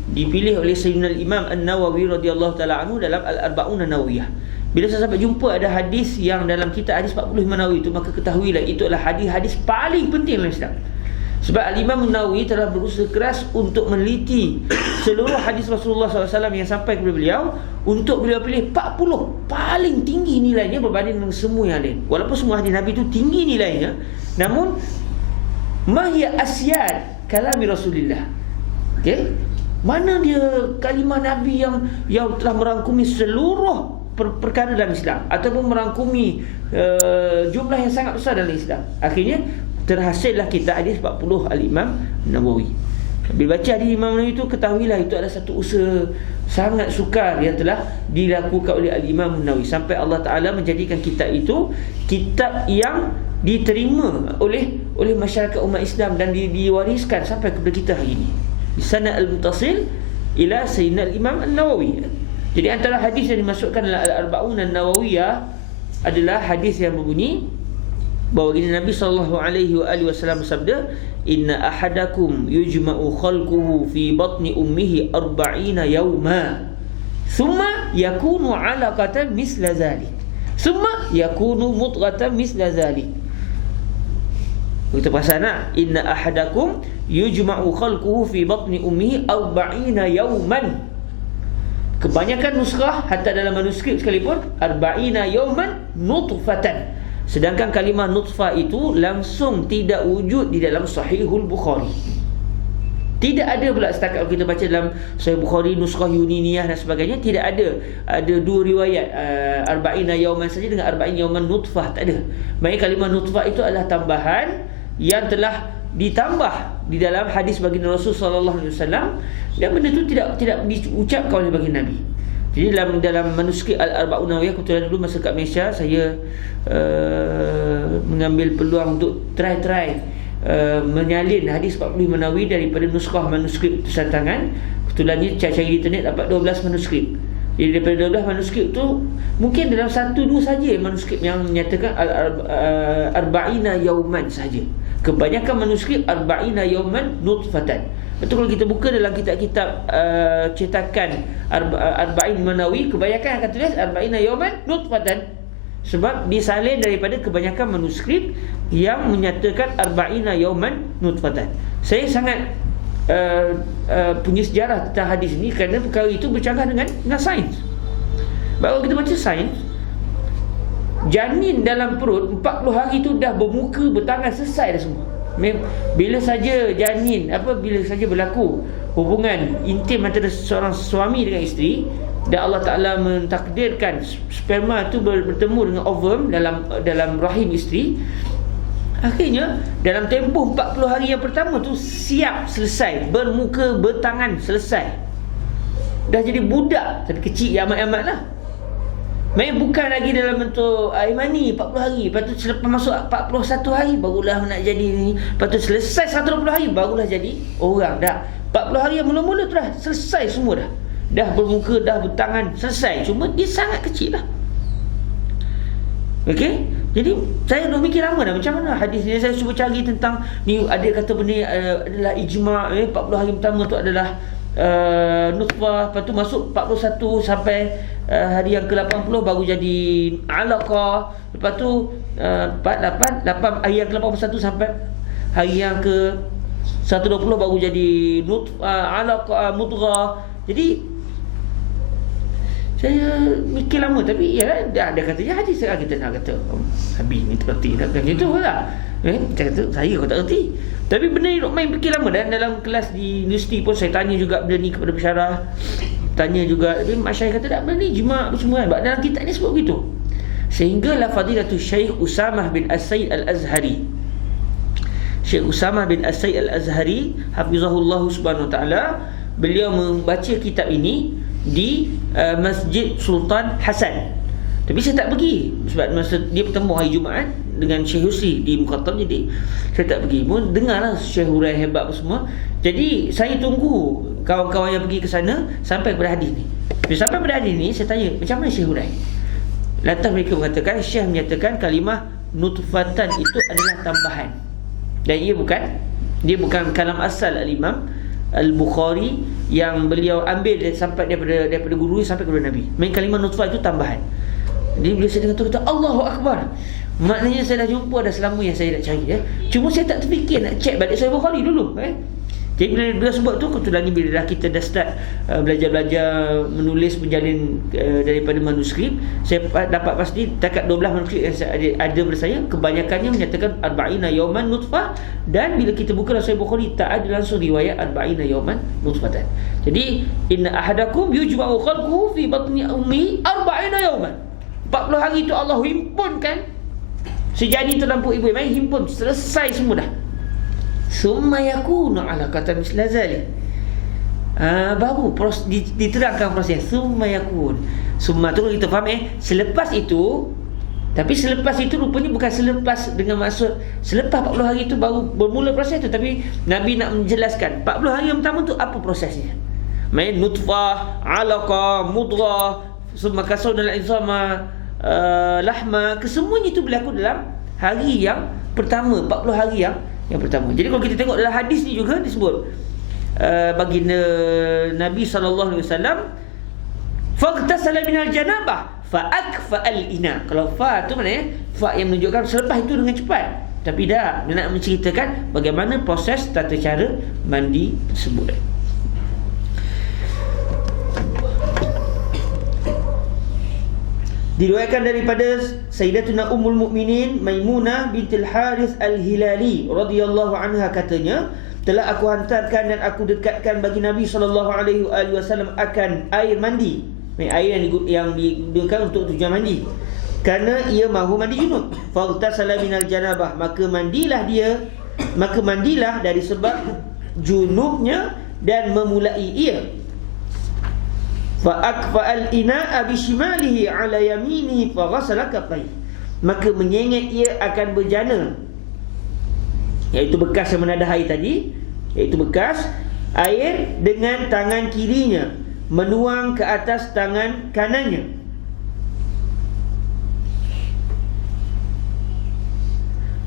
dipilih oleh Sayyidina Imam An-Nawawi radhiyallahu taala anhu dalam Al-Arba'un An-Nawawiyah. Bila sahabat jumpa ada hadis yang dalam kitab hadis 45 Nawawi itu, maka ketahuilah itu adalah hadis-hadis paling penting dalam Islam. Sebab Al-Imam An-Nawawi telah berusaha keras untuk meneliti seluruh hadis Rasulullah SAW yang sampai kepada beliau, untuk beliau pilih 40 paling tinggi nilainya berbanding dengan semua yang lain. Walaupun semua hadis Nabi itu tinggi nilainya, namun mahya asyad kalami Rasulullah. Okey, mana dia kalimah Nabi yang telah merangkumi seluruh perkara dalam Islam, ataupun merangkumi jumlah yang sangat besar dalam Islam. Akhirnya terhasillah kita hadis 40 Al-Imam Nawawi. Bila baca hadis Imam Nawawi itu, ketahuilah itu adalah satu usaha sangat sukar yang telah dilakukan oleh Al-Imam Nawawi, sampai Allah Ta'ala menjadikan kitab itu kitab yang diterima oleh masyarakat umat Islam dan diwariskan sampai kepada kita hari ini. Sanad al-muttasil ila Sayyidina Al-Imam An-Nawawi. Jadi antara hadis yang dimasukkan dalam Al-Arba'un An-Nawawiyah adalah hadis yang berbunyi bahawa Nabi SAW bersabda, inna ahadakum yujma'u khalquhu fi batni ummihi 40 yawma thumma yakunu 'alaqatan misla dhalik thumma yakunu mudghatan misla dhalik. Kita pasal nak, inna ahadakum yujma'u khalquhu fi batni ummihi 40 yawman. Kebanyakan nuskhah, hatta dalam manuskrip sekalipun, 40 yawman nutfatan. Sedangkan kalimah nutfah itu langsung tidak wujud di dalam Sahihul Bukhari. Tidak ada pula setakat kita baca dalam Sahih Bukhari, nuskhah Yuniniyah dan sebagainya, tidak ada. Ada dua riwayat 40 yawman saja dengan 40 yawman nutfah, tak ada. Maksudnya kalimah nutfah itu adalah tambahan yang telah ditambah di dalam hadis baginda Rasul sallallahu alaihi wasallam, dan benda itu tidak diucapkan oleh baginda Nabi. Jadi dalam manuskrip Al-Arba'un Nawawiyah, kebetulan dulu masa kat Malaysia saya mengambil peluang untuk try menyalin hadis 45 Nawawi daripada nuskhah manuskrip tulisan tangan. Kebetulannya cari di internet dapat 12 manuskrip. Jadi daripada 12 manuskrip tu, mungkin dalam 1-2 saja manuskrip yang menyatakan Arba'ina yauman saja. Kebanyakan manuskrip Arba'ina yauman nutfatan. Betul, kalau kita buka dalam kitab-kitab cetakan Arba'in Nawawi, kebanyakan akan tulis Arba'ina yauman nutfatan. Sebab disalin daripada kebanyakan manuskrip yang menyatakan Arba'ina yauman nutfatan. Saya sangat punya sejarah tentang hadis ini, kerana perkara itu bercanggah dengan sains. Baru kita baca sains, janin dalam perut 40 hari itu dah bermuka, bertangan, selesai dah semua. Bila saja berlaku hubungan intim antara seorang suami dengan isteri, dan Allah Ta'ala mentakdirkan sperma itu bertemu dengan ovum dalam rahim isteri, akhirnya dalam tempoh 40 hari yang pertama tu siap, selesai, bermuka, bertangan, selesai, dah jadi budak, tapi kecil amat-amat lah. Main bukan lagi dalam bentuk air mani 40 hari. Lepas tu selepas masuk 41 hari barulah nak jadi ni. Lepas tu selesai 120 hari barulah jadi orang. Dah 40 hari yang mula-mula tu dah selesai semua dah. Dah bermuka, dah bertangan, selesai. Cuma dia sangat kecil lah. Okey? Jadi saya dah mikir lama dah macam mana hadis ni. Saya cuba cari tentang ni, ada kata benda adalah ijma', 40 hari pertama tu adalah nutfah, lepas tu masuk 41 sampai hari yang ke-80 baru jadi alaqah, lepas tu 8 hari yang ke-81 sampai hari yang ke-120 baru jadi alaqah, mudghah. Jadi saya mikir lama, tapi ya dah ada kata hadis, kita nak kata habis ni terkerti nak macam itu lah. Kita kata saya kau tak erti. Tapi benda ni main fikir lama, dan dalam kelas di universiti pun saya tanya juga benda ni kepada pensyarah. Tanya juga, tapi masyayikh kata tak, benda ni jima' semua kan. Dalam kitab ni sebut begitu. Sehinggalah Fadilatul Syekh Usamah bin As-Sayyid Al-Azhari, Syekh Usamah bin As-Sayyid Al-Azhari hafizahullah subhanahu wa ta'ala, beliau membaca kitab ini di Masjid Sultan Hasan. Tapi saya tak pergi sebab masa dia bertemu hari Jumaat, dengan Syekh Husri di Muqattam, jadi saya tak pergi pun. Dengarlah Syekh Hurai hebat apa semua. Jadi saya tunggu kawan-kawan yang pergi ke sana sampai pada hadis ni. Bila sampai pada hadis ni, saya tanya macam mana Syekh Hurai. Lantas mereka mengatakan, Syekh menyatakan kalimah nutfatan itu adalah tambahan, dan ia bukan kalam asal Al-Imam Al-Bukhari yang beliau ambil sampai daripada guru sampai kepada Nabi. Main kalimah nutfah itu tambahan. Jadi bila saya dengar tu kata Allahu Akbar, maknanya saya dah jumpa dah selama yang saya nak cari Cuma saya tak terfikir nak check balik Sahih Bukhari dulu Jadi bila sebut tu, kebetulan ni bila dah kita dah start belajar menulis, menjalin daripada manuskrip, saya dapat pasti takat 12 manuskrip yang ada pada saya, kebanyakannya menyatakan arba'ina yawman nutfah. Dan bila kita buka dalam Sahih Bukhari, tak ada langsung riwayat arba'ina yawman nutfatan. Jadi inna ahadakum yujma'u khalquhu fi batni ummi arba'ina yawman. 40 hari tu Allah himpunkan sejanin terdampur ibu yang himpun, selesai semua dah. Summa yakunu alaqatan misla zalik. Baru diterangkan proses summa yakun. Summa tu kita faham selepas itu. Tapi selepas itu rupanya bukan selepas dengan maksud selepas 40 hari itu baru bermula proses tu, tapi Nabi nak menjelaskan 40 hari yang pertama tu apa prosesnya. Main nutfah, alaqah, mudghah, summa kasawna al-izama lahma, kesemuanya itu berlaku dalam hari yang pertama, 40 hari yang pertama. Jadi kalau kita tengok dalam hadis ni juga disebut baginda Nabi SAW faghtasala minal janabah fa'akfa'al ina. Kalau fa tu maknanya fa yang menunjukkan selepas itu dengan cepat. Tapi dah dia nak menceritakan bagaimana proses tata cara mandi tersebut. Diriwayatkan daripada Sayyidatuna Ummul Mukminin Maimunah bintil Harith Al-Hilali radhiyallahu anha, katanya, telah aku hantarkan dan aku dekatkan bagi Nabi SAW akan air mandi, air yang digunakan untuk tujuan mandi, kerana ia mahu mandi junub. Faghtasala minal janabah, maka mandilah dari sebab junubnya dan memulai ia. Fa'akfa'al ina'a bishimalihi ala yaminihi faghasala kaffayhi, maka menyengit ia akan berjana, iaitu bekas yang menadah air tadi, iaitu bekas air, dengan tangan kirinya menuang ke atas tangan kanannya.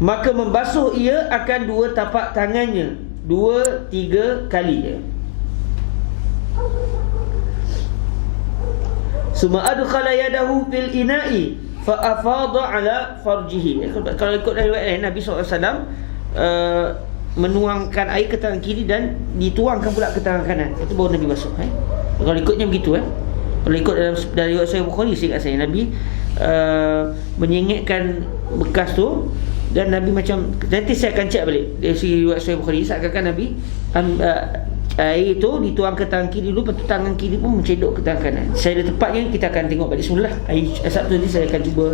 Maka membasuh ia akan 2 tapak tangannya 2-3 kali. Summa adkhala yadahu fil ina'i fa afadha ala farjihi. Kalau ikut riwayat lain, Nabi SAW menuangkan air ke tangan kiri dan dituangkan pula ke tangan kanan. Itu baru Nabi basuh. Kalau ikutnya begitu. Kalau ikut dari riwayat Sahih Bukhari, saya Nabi menyengitkan bekas tu, dan Nabi macam, nanti saya akan cek balik dari segi riwayat Sahih Bukhari, seakan-akan Nabi air itu dituang ke tangan kiri dulu, lepas tu tangan kiri pun mencedok ke tangan kanan. Saya ada tepatnya, kita akan tengok balik semula. Sabtu ni saya akan cuba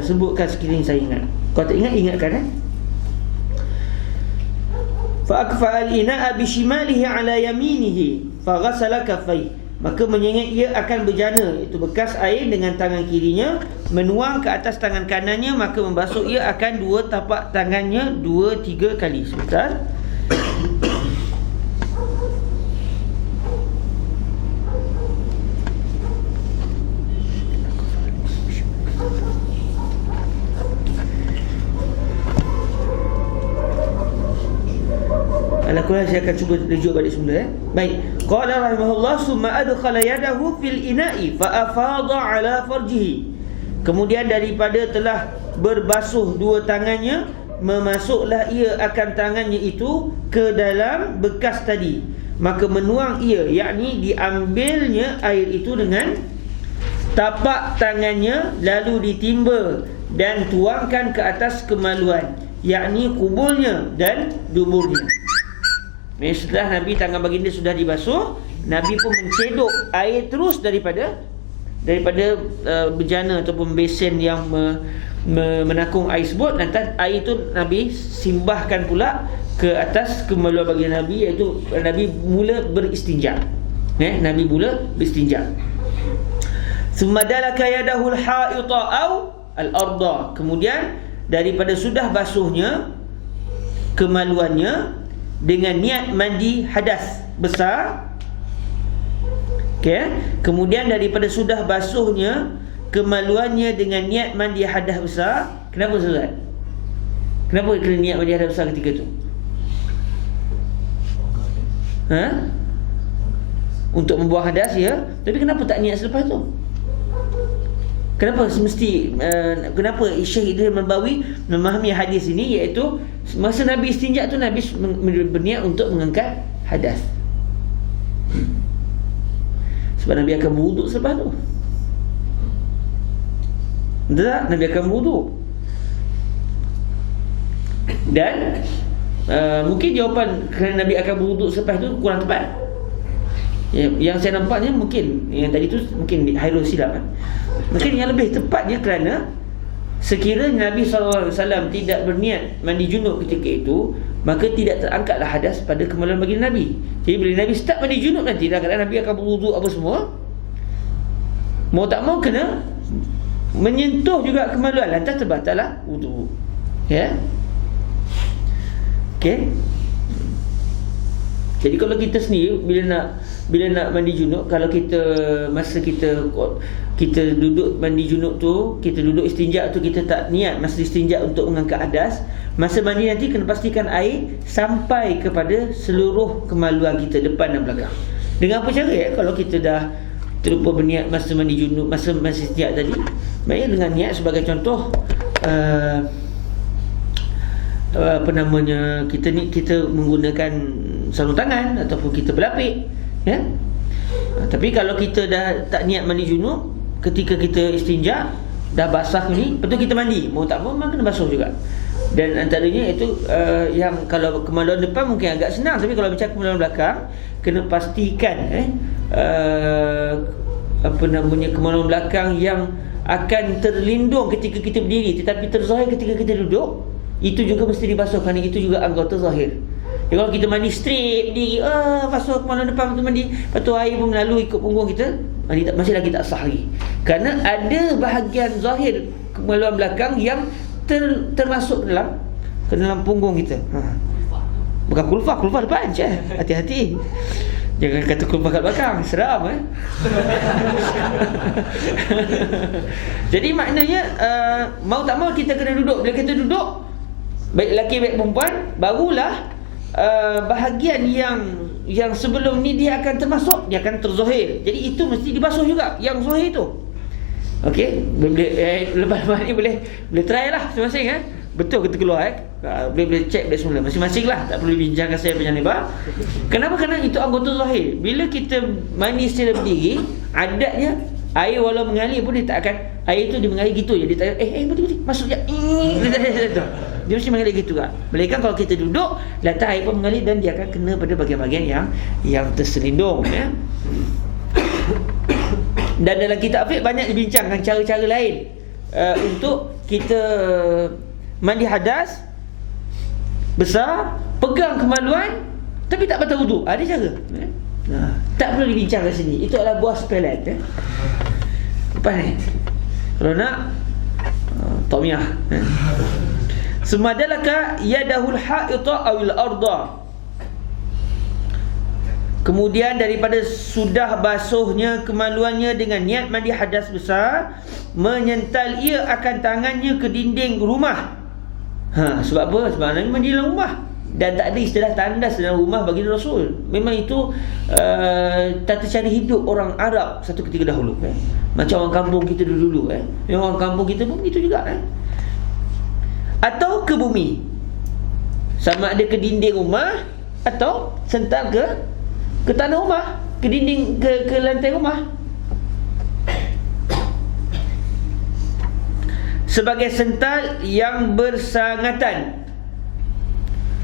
sebutkan sekiranya saya ingat. Kalau tak ingat, ingatkan. Fa'akfa'al ina'a bishimalihi ala yaminihi faghasala kaffayhi, maka menyengit ia akan berjana, iaitu bekas air, dengan tangan kirinya menuang ke atas tangan kanannya, maka membasuh ia akan 2 tapak tangannya 2-3 kali. Sebentar. Alakulah, saya akan cuba rujuk balik semula. Baik. Qala rahimahullah, summa adkhala yadahu fil ina'i fa afadha ala farjihi. Kemudian daripada telah berbasuh 2 tangannya, memasuklah ia akan tangannya itu ke dalam bekas tadi, maka menuang ia, yakni diambilnya air itu dengan tapak tangannya, lalu ditimba dan tuangkan ke atas kemaluan, yakni kubulnya dan duburnya. Setelah Nabi, tangan baginda sudah dibasuh, Nabi pun mencedok air terus daripada bejana ataupun besen yang menakung air tersebut. Nanti air itu Nabi simbahkan pula ke atas kemaluan baginda Nabi, iaitu Nabi mula beristinja. Nabi mula beristinja. Thumma dalaka yadahu al-ha'ita aw al-arda. Kemudian daripada sudah basuhnya kemaluannya dengan niat mandi hadas besar. Okey, kemudian daripada sudah basuhnya kemaluannya dengan niat mandi hadas besar. Kenapa Ustaz? Kenapa kena niat mandi hadas besar ketika tu? Untuk membuang hadas, ya. Tapi kenapa tak niat selepas tu? Kenapa semesti kenapa Syekh Idris Al-Marbawi memahami hadis ini, iaitu masa Nabi istinja tu Nabi berniat untuk mengangkat hadas. Sebab Nabi akan berwuduk selepas tu. Betul tak? Nabi akan berwuduk. Dan mungkin jawapan kerana Nabi akan berwuduk selepas tu kurang tepat. Yang saya nampaknya mungkin yang tadi tu mungkin Hairul silap kan? Mungkin yang lebih tepatnya kerana sekiranya Nabi SAW tidak berniat mandi junub ketika itu, maka tidak terangkatlah hadas pada kemaluan baginda Nabi. Jadi bila Nabi start mandi junub nanti, kadang-kadang Nabi akan berwuduk apa semua, mau tak mau kena menyentuh juga kemaluan, lantas terbatallah wuduk. Ya. Okey. Jadi kalau kita sendiri bila nak mandi junub, kalau kita masa kita duduk mandi junub tu, kita duduk istinja tu, kita tak niat masa istinja untuk mengangkat hadas, masa mandi nanti kena pastikan air sampai kepada seluruh kemaluan kita, depan dan belakang. Dengan apa cara ya? Kalau kita dah terlupa berniat masa mandi junub, masa istinja tadi, maknanya dengan niat sebagai contoh, apa namanya, kita menggunakan sarung tangan ataupun kita berlapik, ya. Tapi kalau kita dah tak niat mandi junub, ketika kita istinja dah basah ni, betul kita mandi, mau tak mau memang kena basuh juga. Dan antaranya itu yang kalau kemaluan depan mungkin agak senang, tapi kalau bicara kemaluan belakang, kena pastikan apa namanya, kemaluan belakang yang akan terlindung ketika kita berdiri tetapi terzahir ketika kita duduk, itu juga mesti dibasuh kerana itu juga anggota zahir. Jadi kalau kita mandi straight berdiri, basuh kemaluan depan betul mandi, lepas tu air pun melalui ikut punggung kita, mandi masih lagi tak sah lagi. Kerana ada bahagian zahir kemaluan belakang yang termasuk ke dalam punggung kita. Bukan kulfah depan je. Hati-hati. Jangan kata kulfah kat belakang, seram Jadi maknanya mau tak mau kita kena duduk. Bila kita duduk, baik lelaki baik perempuan, barulah bahagian yang sebelum ni dia akan termasuk, dia akan terzahir. Jadi itu mesti dibasuh juga yang zahir tu. Okey, lepas-lepas ni boleh try lah masing-masing betul kita keluar boleh check dari semula masing-masing lah, tak perlu bincangkan saya panjang lebar. Kenapa? Kerana itu anggota zahir. Bila kita mandi secara berdiri, adatnya air walau mengalir pun dia tak akan, air tu dia mengalir gitu je, dia tak betul masuk je dia mesti mengalir gitu kan. Melainkan kalau kita duduk, lantas air pun mengalir dan dia akan kena pada bahagian-bahagian yang terselindung, ya. Dan dalam kitab fiqh banyak dibincangkan cara-cara lain untuk kita mandi hadas besar, pegang kemaluan tapi tak batal wuduk. Ada cara. Tak perlu dibincangkan sini. Itu adalah buah sepelet. Lepas ni, kalau nak Tomiyah. Sumadalaka yadahul ha'ita awil arda. Kemudian daripada sudah basuhnya kemaluannya dengan niat mandi hadas besar, menyental ia akan tangannya ke dinding rumah. Sebab apa? Sebab Nabi mandi dalam rumah. Dan tak ada istilah tandas dalam rumah bagi Rasul. Memang itu tata cara hidup orang Arab satu ketika dahulu. Macam orang kampung kita dulu. Memang orang kampung kita pun begitu juga. Atau ke bumi, sama ada ke dinding rumah atau sental ke tanah rumah, ke dinding, ke lantai rumah. Sebagai sental yang bersangatan.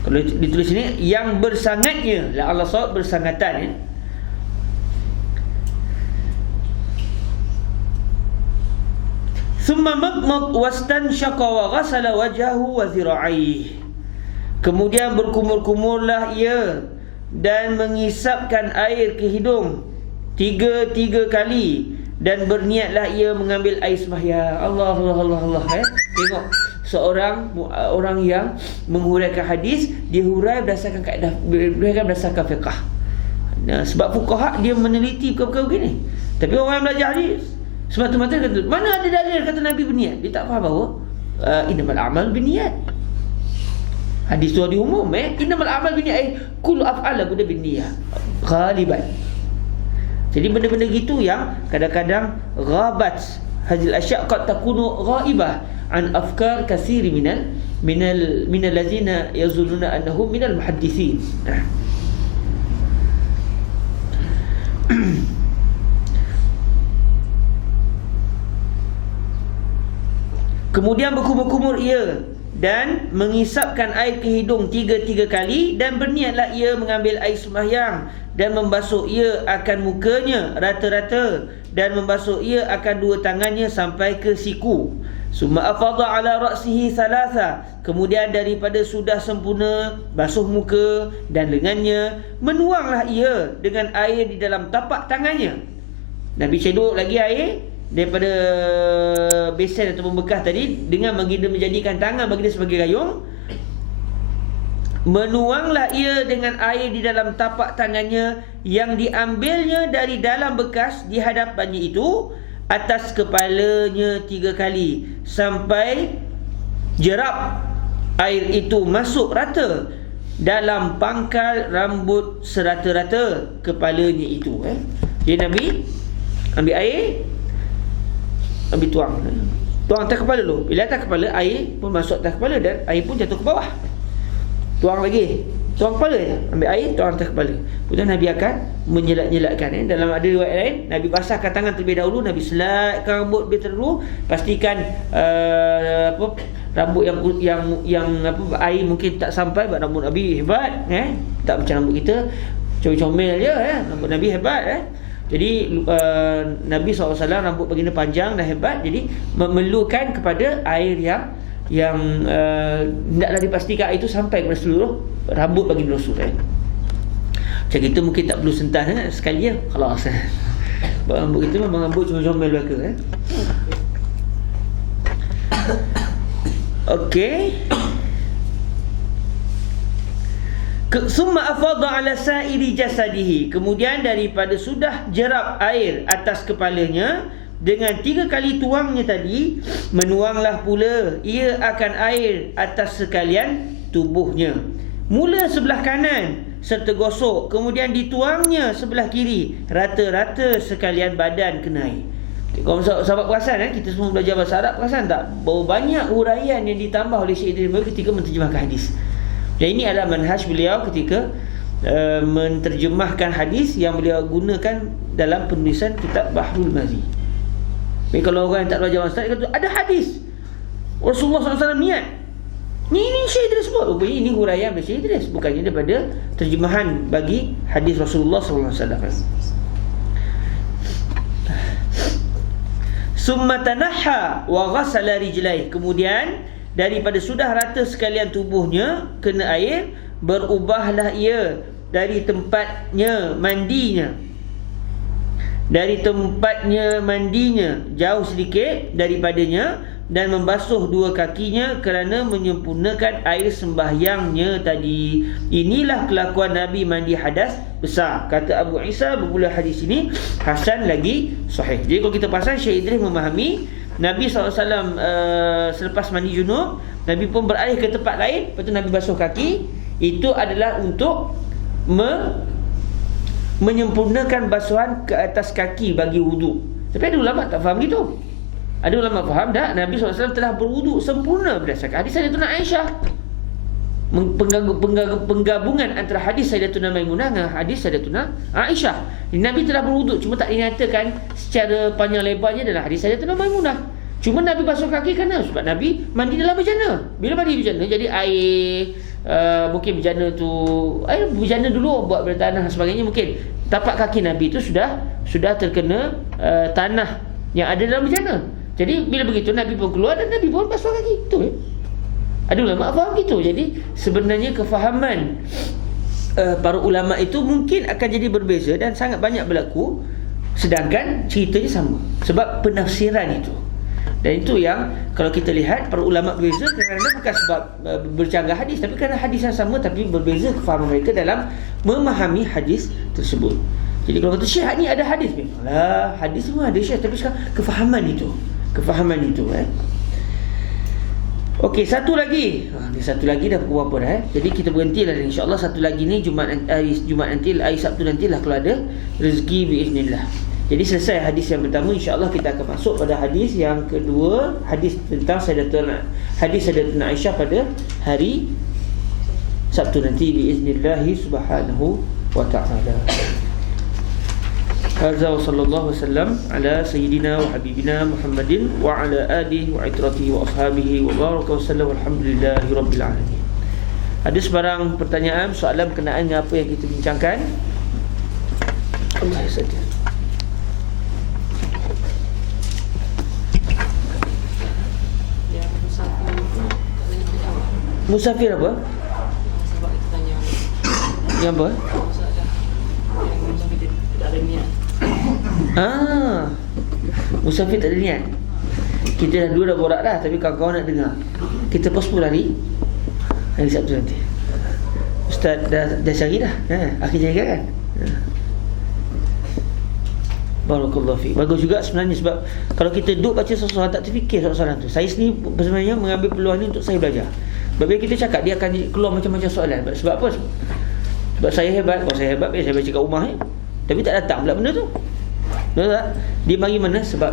Kalau ditulis ini yang bersangatnya, la Allah SWT bersangatan, ya. Thumma madmad wastanshaqa wa ghasala wajhahu wa zira'aihi. Kemudian berkumur-kumurlah ia dan mengisapkan air ke hidung tiga kali, dan berniatlah ia mengambil air sembahyang. Allah. Tengok seorang orang yang menghuraikan hadis, dia hurai berdasarkan kaedah, berdasarkan fiqh. Sebab fuqaha dia meneliti perkara begini. Tapi orang yang belajar hadis semata-mata kata, mana ada dalil kata Nabi berniat? Dia tak faham bahawa innamal a'mal binniyat. Hadis tu di umum innamal a'mal binniyat, kullu af'al la budda binniyah ghaliban. Jadi benda-benda gitu yang kadang-kadang ghabat hadil asya' qad takunu ghaibah an afkar katsiri minal ladzina yazununa annahum minal muhadditsin. Kemudian berkumur-kumur ia dan mengisapkan air ke hidung 3 kali, dan berniatlah ia mengambil air sembahyang dan membasuh ia akan mukanya rata-rata, dan membasuh ia akan 2 tangannya sampai ke siku. Summa afadha ala ra'sihi thalatha, kemudian daripada sudah sempurna basuh muka dan lengannya, menuanglah ia dengan air di dalam tapak tangannya. Nabi cedok lagi air daripada besen atau bekas tadi dengan baginda menjadikan tangan baginda sebagai gayung. Menuanglah ia dengan air di dalam tapak tangannya yang diambilnya dari dalam bekas di hadapannya itu, atas kepalanya 3 kali sampai jerap air itu masuk rata dalam pangkal rambut serata-rata kepalanya itu. Jadi Nabi ambil air, ambil tuang atas kepala dulu. Bila atas kepala, air pun masuk atas kepala dan air pun jatuh ke bawah. Tuang lagi, tuang kepala je. Ambil air, tuang atas kepala. Kemudian Nabi akan menyelat-nyelatkan. Dalam ada riwayat lain, Nabi basahkan tangan terlebih dahulu, Nabi selatkan rambut lebih dahulu, pastikan rambut yang air mungkin tak sampai. Sebab rambut Nabi hebat, tak macam rambut kita comel je, rambut Nabi hebat. Jadi Nabi SAW rambut baginda panjang dan hebat. Jadi memerlukan kepada air yang hendaklah dipastikan air itu sampai kepada seluruh rambut baginda Rasul. Macam kita mungkin tak perlu sentas sekali je, khalas. Rambut kita memang rambut comel belaka. Okey. Summa afadha ala sa'iri jasadihi, kemudian daripada sudah jerap air atas kepalanya dengan 3 kali tuangnya tadi, menuanglah pula ia akan air atas sekalian tubuhnya. Mula sebelah kanan serta gosok, kemudian dituangnya sebelah kiri, rata-rata sekalian badan kena air. Kalau sahabat perasan, kita semua belajar bahasa Arab, perasan tak berapa banyak huraian yang ditambah oleh Syekh Idris ketika menterjemahkan hadis. Dan ini adalah manhaj beliau ketika menterjemahkan hadis yang beliau gunakan dalam penulisan kitab Bahrul Mazi. Jadi kalau orang yang tak belajar bahasa Arab, dia kata ada hadis Rasulullah SAW niat, ini Syekh Idris sebut, ini huraian dari Syekh Idris, bukannya daripada terjemahan bagi hadis Rasulullah SAW. Summa tanaha wa ghasala rijlaih, kemudian daripada sudah rata sekalian tubuhnya kena air, berubahlah ia dari tempatnya mandinya jauh sedikit daripadanya, dan membasuh 2 kakinya kerana menyempurnakan air sembahyangnya tadi. Inilah kelakuan Nabi mandi hadas besar. Kata Abu Isa, bermula hadis ini hasan lagi sahih. Jadi kalau kita pasal, Syekh Idris memahami Nabi SAW selepas mandi junub, Nabi pun beralih ke tempat lain, lepas tu Nabi basuh kaki. Itu adalah untuk menyempurnakan basuhan ke atas kaki bagi wuduk. Tapi ada ulama tak faham gitu. Ada ulama faham tak Nabi SAW telah berwuduk sempurna berdasarkan hadis Sayyidatuna Aisyah. Penggabungan antara hadis Sayyidatuna Maimunah dengan hadis Sayyidatuna Aisyah. Nabi telah berwuduk, cuma tak dinyatakan secara panjang lebarnya dalam hadis Sayyidatuna Maimunah. Cuma Nabi basuh kaki kerana sebab Nabi mandi dalam bejana. Bila mandi bejana, jadi air mungkin bejana tu, air bejana dulu buat bertanah dan sebagainya, mungkin tapak kaki Nabi itu sudah terkena tanah yang ada dalam bejana. Jadi bila begitu Nabi pun keluar dan Nabi pun basuh kaki. Betul. Ada ulama faham gitu. Jadi sebenarnya kefahaman para ulama itu mungkin akan jadi berbeza dan sangat banyak berlaku, sedangkan ceritanya sama. Sebab penafsiran itu, Dan itu yang kalau kita lihat para ulama berbeza kerana bukan sebab bercanggah hadis, tapi kerana hadis yang sama tapi berbeza kefahaman mereka dalam memahami hadis tersebut. Jadi kalau kata Syekh ni ada hadis, memanglah hadis semua ada Syekh, tapi sekarang kefahaman itu Okey, satu lagi. Satu lagi dah pukul berapa dah Jadi kita berhentilah, insya-Allah satu lagi ni Jumaat nanti, hari Sabtu nantilah kalau ada rezeki biiznillah. Jadi selesai hadis yang pertama, insya-Allah kita akan masuk pada hadis yang kedua, hadis tentang Sayyidatuna Aisyah pada hari Sabtu nanti biiznillah subhanahu wa ta'ala. Hadza wa sallallahu wasallam ala sayyidina wa habibina Muhammadin wa ala alihi wa itratihi wa ashabihi wa baraka wasallam walhamdulillahi rabbil alamin. Ada sebarang pertanyaan, soalan berkenaan dengan apa yang kita bincangkan? Allah saja. Yang musafir itu tak boleh jawab. Musafir apa? Sebab kita tanya Yang apa? masalah yang musafir tidak ada niat. Musafir tak ada niat. Kita dah borak dah, tapi kawan-kawan nak dengar. Kita postpone hari Sabtu nanti. Ustaz dah cari dah. Akhir cari kan? Barakallahu fiik. Bagus juga sebenarnya, sebab kalau kita duduk baca soalan tak terfikir soalan tu. Saya sendiri sebenarnya mengambil peluang ni untuk saya belajar. Sebab bila kita cakap, dia akan keluar macam-macam soalan. Sebab apa? Sebab saya hebat. Kalau saya hebat, saya baca kat rumah ni. Tapi tak datang pula benda tu. Betul tak? Dia mari mana? Sebab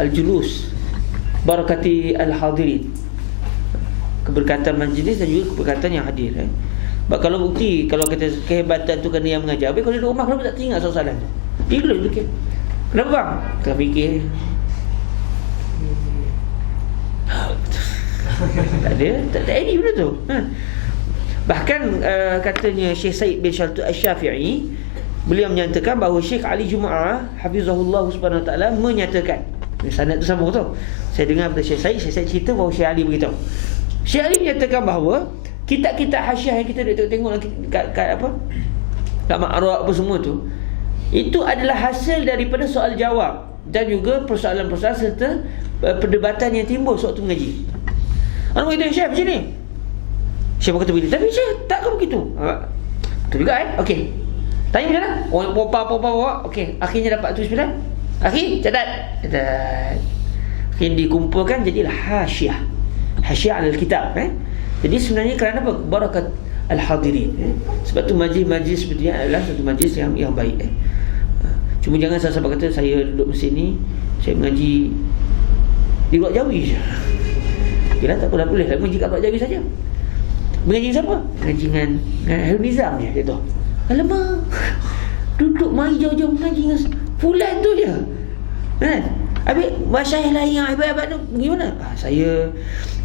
al-julus, barakati al-hadirin, keberkatan majlis dan juga keberkatan yang hadir. Sebab kalau bukti, kalau kita kehebatan tu kerana yang mengajar, tapi kalau di rumah kenapa tak teringat soalan tu? Dia dulu fikir. Kenapa bang? Kau fikir. Tak ada ini benda tu. Bahkan katanya Syekh Said bin Syartu Asy-Syafi'i, beliau menyatakan bahawa Syekh Ali Jumaah hafizahullah subhanahu wa ta'ala menyatakan, sanad tu sama tu. Saya dengar daripada Syekh Said cerita bahawa Syekh Ali beritahu. Syekh Ali menyatakan bahawa kitab-kitab hasyiah yang kita tengok kat apa? Kat Ma'raq apa semua tu, itu adalah hasil daripada soal jawab dan juga persoalan-persoalan serta perdebatan yang timbul sewaktu mengaji. Orang kata Syekh macam ni. Syekh berkata begitu, tapi Syekh takkan begitu. Betul juga okey. Tanya macam mana? Orang popa. Okey, akhirnya dapat tulis pilihan. Akhir catat. Akhirnya dikumpulkan jadilah hasyiah. Hasyiah al-kitab. Jadi sebenarnya kerana apa? Barakat al-hadirin. Sebab tu majlis-majlis seperti ini adalah satu majlis yang baik. Cuma jangan sahabat kata saya duduk mesin ni, saya mengaji di luar Jawi je. Yalah, tak apa, boleh lah mengaji kat luar Jawi saja. Mengaji siapa? Mengaji dengan Harun Nizam je, dia tu. Alamak, duduk mari jauh-jauh mengaji dengan fulan tu je. Habis masyayikh lain yang hebat-hebat tu gimana? Saya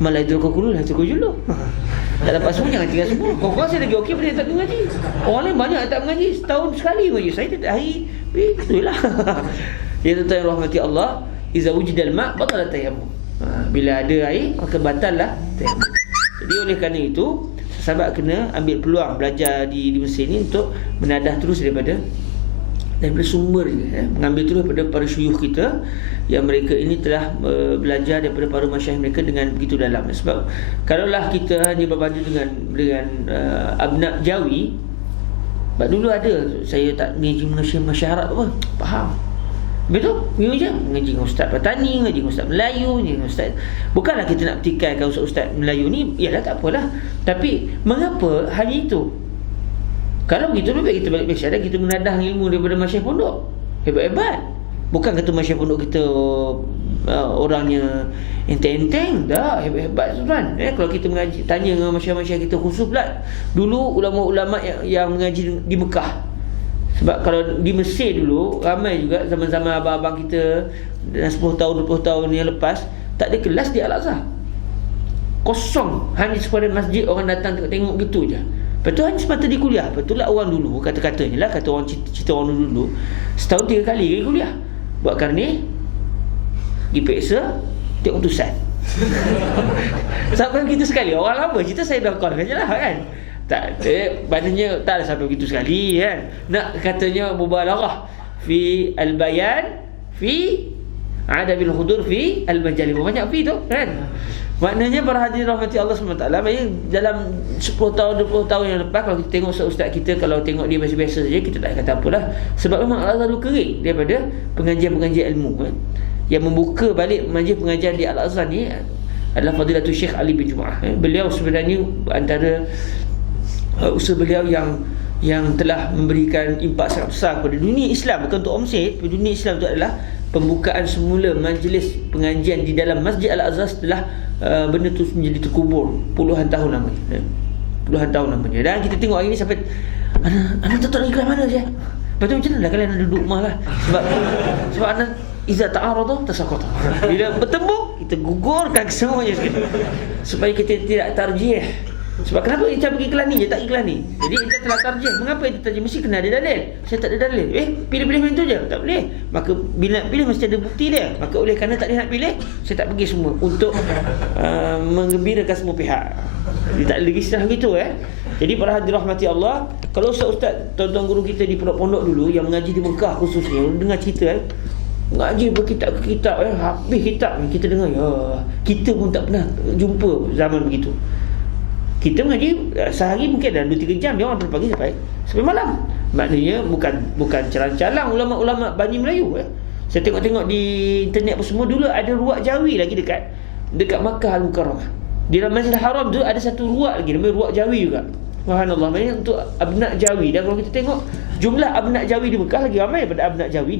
malah itu kau dulu. Tak dapat semua, jangan tinggal semua. Kau saya lagi okey boleh tak mengaji. Orang lain banyak tak mengaji, setahun sekali mengaji. Saya tiap hari. Itulah. Ya tuan yang rahmati Allah, iza wujidal ma' batalat tayammum. Bila ada air maka batallah tayammum. Jadi oleh kerana itu, sahabat kena ambil peluang belajar di Mesir ni untuk menadah terus daripada sumber mengambil terus daripada para syuyukh kita yang mereka ini telah belajar daripada para masyayikh mereka dengan begitu dalam. Sebab kalaulah kita hanya berpandu dengan abna Jawi, sebab dulu ada saya tak mengaji masyarakat apa, faham betul? Mengaji dengan ustaz Patani, mengaji dengan ustaz Melayu, dengan ustaz. Bukanlah kita nak pertikaikan ustaz Melayu ni, ialah tak apalah. Tapi mengapa hanya itu? Kalau begitu lebih baik kita balik Malaysia dan kita menadah ilmu daripada masyayikh pondok. Hebat-hebat. Bukan kata masyayikh pondok kita orangnya enteng-enteng, dah hebat-hebat tuan. Kalau kita mengaji, tanya dengan masyayikh-masyayikh kita khusus pula dulu ulama-ulama yang mengaji di Mekah. Sebab kalau di Mesir dulu ramai juga zaman-zaman abang-abang kita dalam 10 tahun 20 tahun yang lepas tak ada kelas di Al-Azhar. Kosong, hanya sepadan masjid orang datang tengok gitu je. Lepas tu hanya semata di kuliah. Betul lah orang dulu, kata-katanya lah, kata orang cerita orang dulu, setahun 3 kali pergi kuliah. Buat kerana dipeksa tengok tusan. Sampai begitu sekali. Orang lama cerita saya dah call je lah kan. Tak, maknanya tak ada sampai begitu sekali kan. Nak katanya mubalarah fi al-bayan fi ada bil hudur fi al-majalis. Banyak fi tu kan. Maknanya para hadirin rahmati Allah SWT, dalam 10 tahun 20 tahun yang lepas, kalau kita tengok ustaz kita, kalau tengok dia biasa-biasa saja, kita tak kata apalah. Sebab memang Al-Azhar dulu kering daripada pengajian-pengajian ilmu kan. Yang membuka balik majlis pengajian di Al-Azhar ni adalah Fadilatul Syekh Ali bin Jumaah. Beliau sebenarnya antara usaha beliau yang telah memberikan impak sangat besar kepada dunia Islam, bukan untuk Om Syed, dunia Islam itu adalah pembukaan semula majlis pengajian di dalam Masjid Al-Azhar setelah benda tu menjadi terkubur puluhan tahun lamanya. Puluhan tahun lamanya. Dan kita tengok hari ni sampai anak tak tahu ikhlas mana je. Lepas tu macam mana kalian ada duduk rumah lah. Sebab anak iza ta'arada tasaqata. Bila bertemu kita gugurkan semuanya sekali. Supaya kita tidak tarjih. Sebab kenapa kita pergi iklan ni je, tak iklan ni. Jadi kita telah tarjih. Mengapa kita tarjih? Mesti kena ada dalil. Saya tak ada dalil. Pilih-pilih macam tu je. Tak boleh. Maka bila nak pilih mesti ada bukti dia. Maka oleh kerana tak ada nak pilih, saya tak pergi semua untuk menggembirakan semua pihak. Dia tak ada lagi istilah begitu Jadi para hadirin rahmati Allah, kalau ustaz-ustaz, tuan-tuan guru kita di pondok-pondok dulu yang mengaji di Mekah khususnya, dengar cerita mengaji berkitab-kitab habis kitab ni, kita dengar kita pun tak pernah jumpa zaman begitu. Kita mengaji sehari mungkin dalam 2-3 jam, dia orang dari pagi sampai malam. Maknanya bukan calang-calang ulama-ulama Bani Melayu. Saya tengok-tengok di internet apa semua, dulu ada ruak Jawi lagi dekat Makkah Al-Mukarramah. Di dalam Masjidil Haram tu ada satu ruak lagi, namanya ruak Jawi juga. Subhanallah, maknanya untuk abnak Jawi. Dan kalau kita tengok jumlah abnak Jawi di Mekah lagi ramai daripada abnak Jawi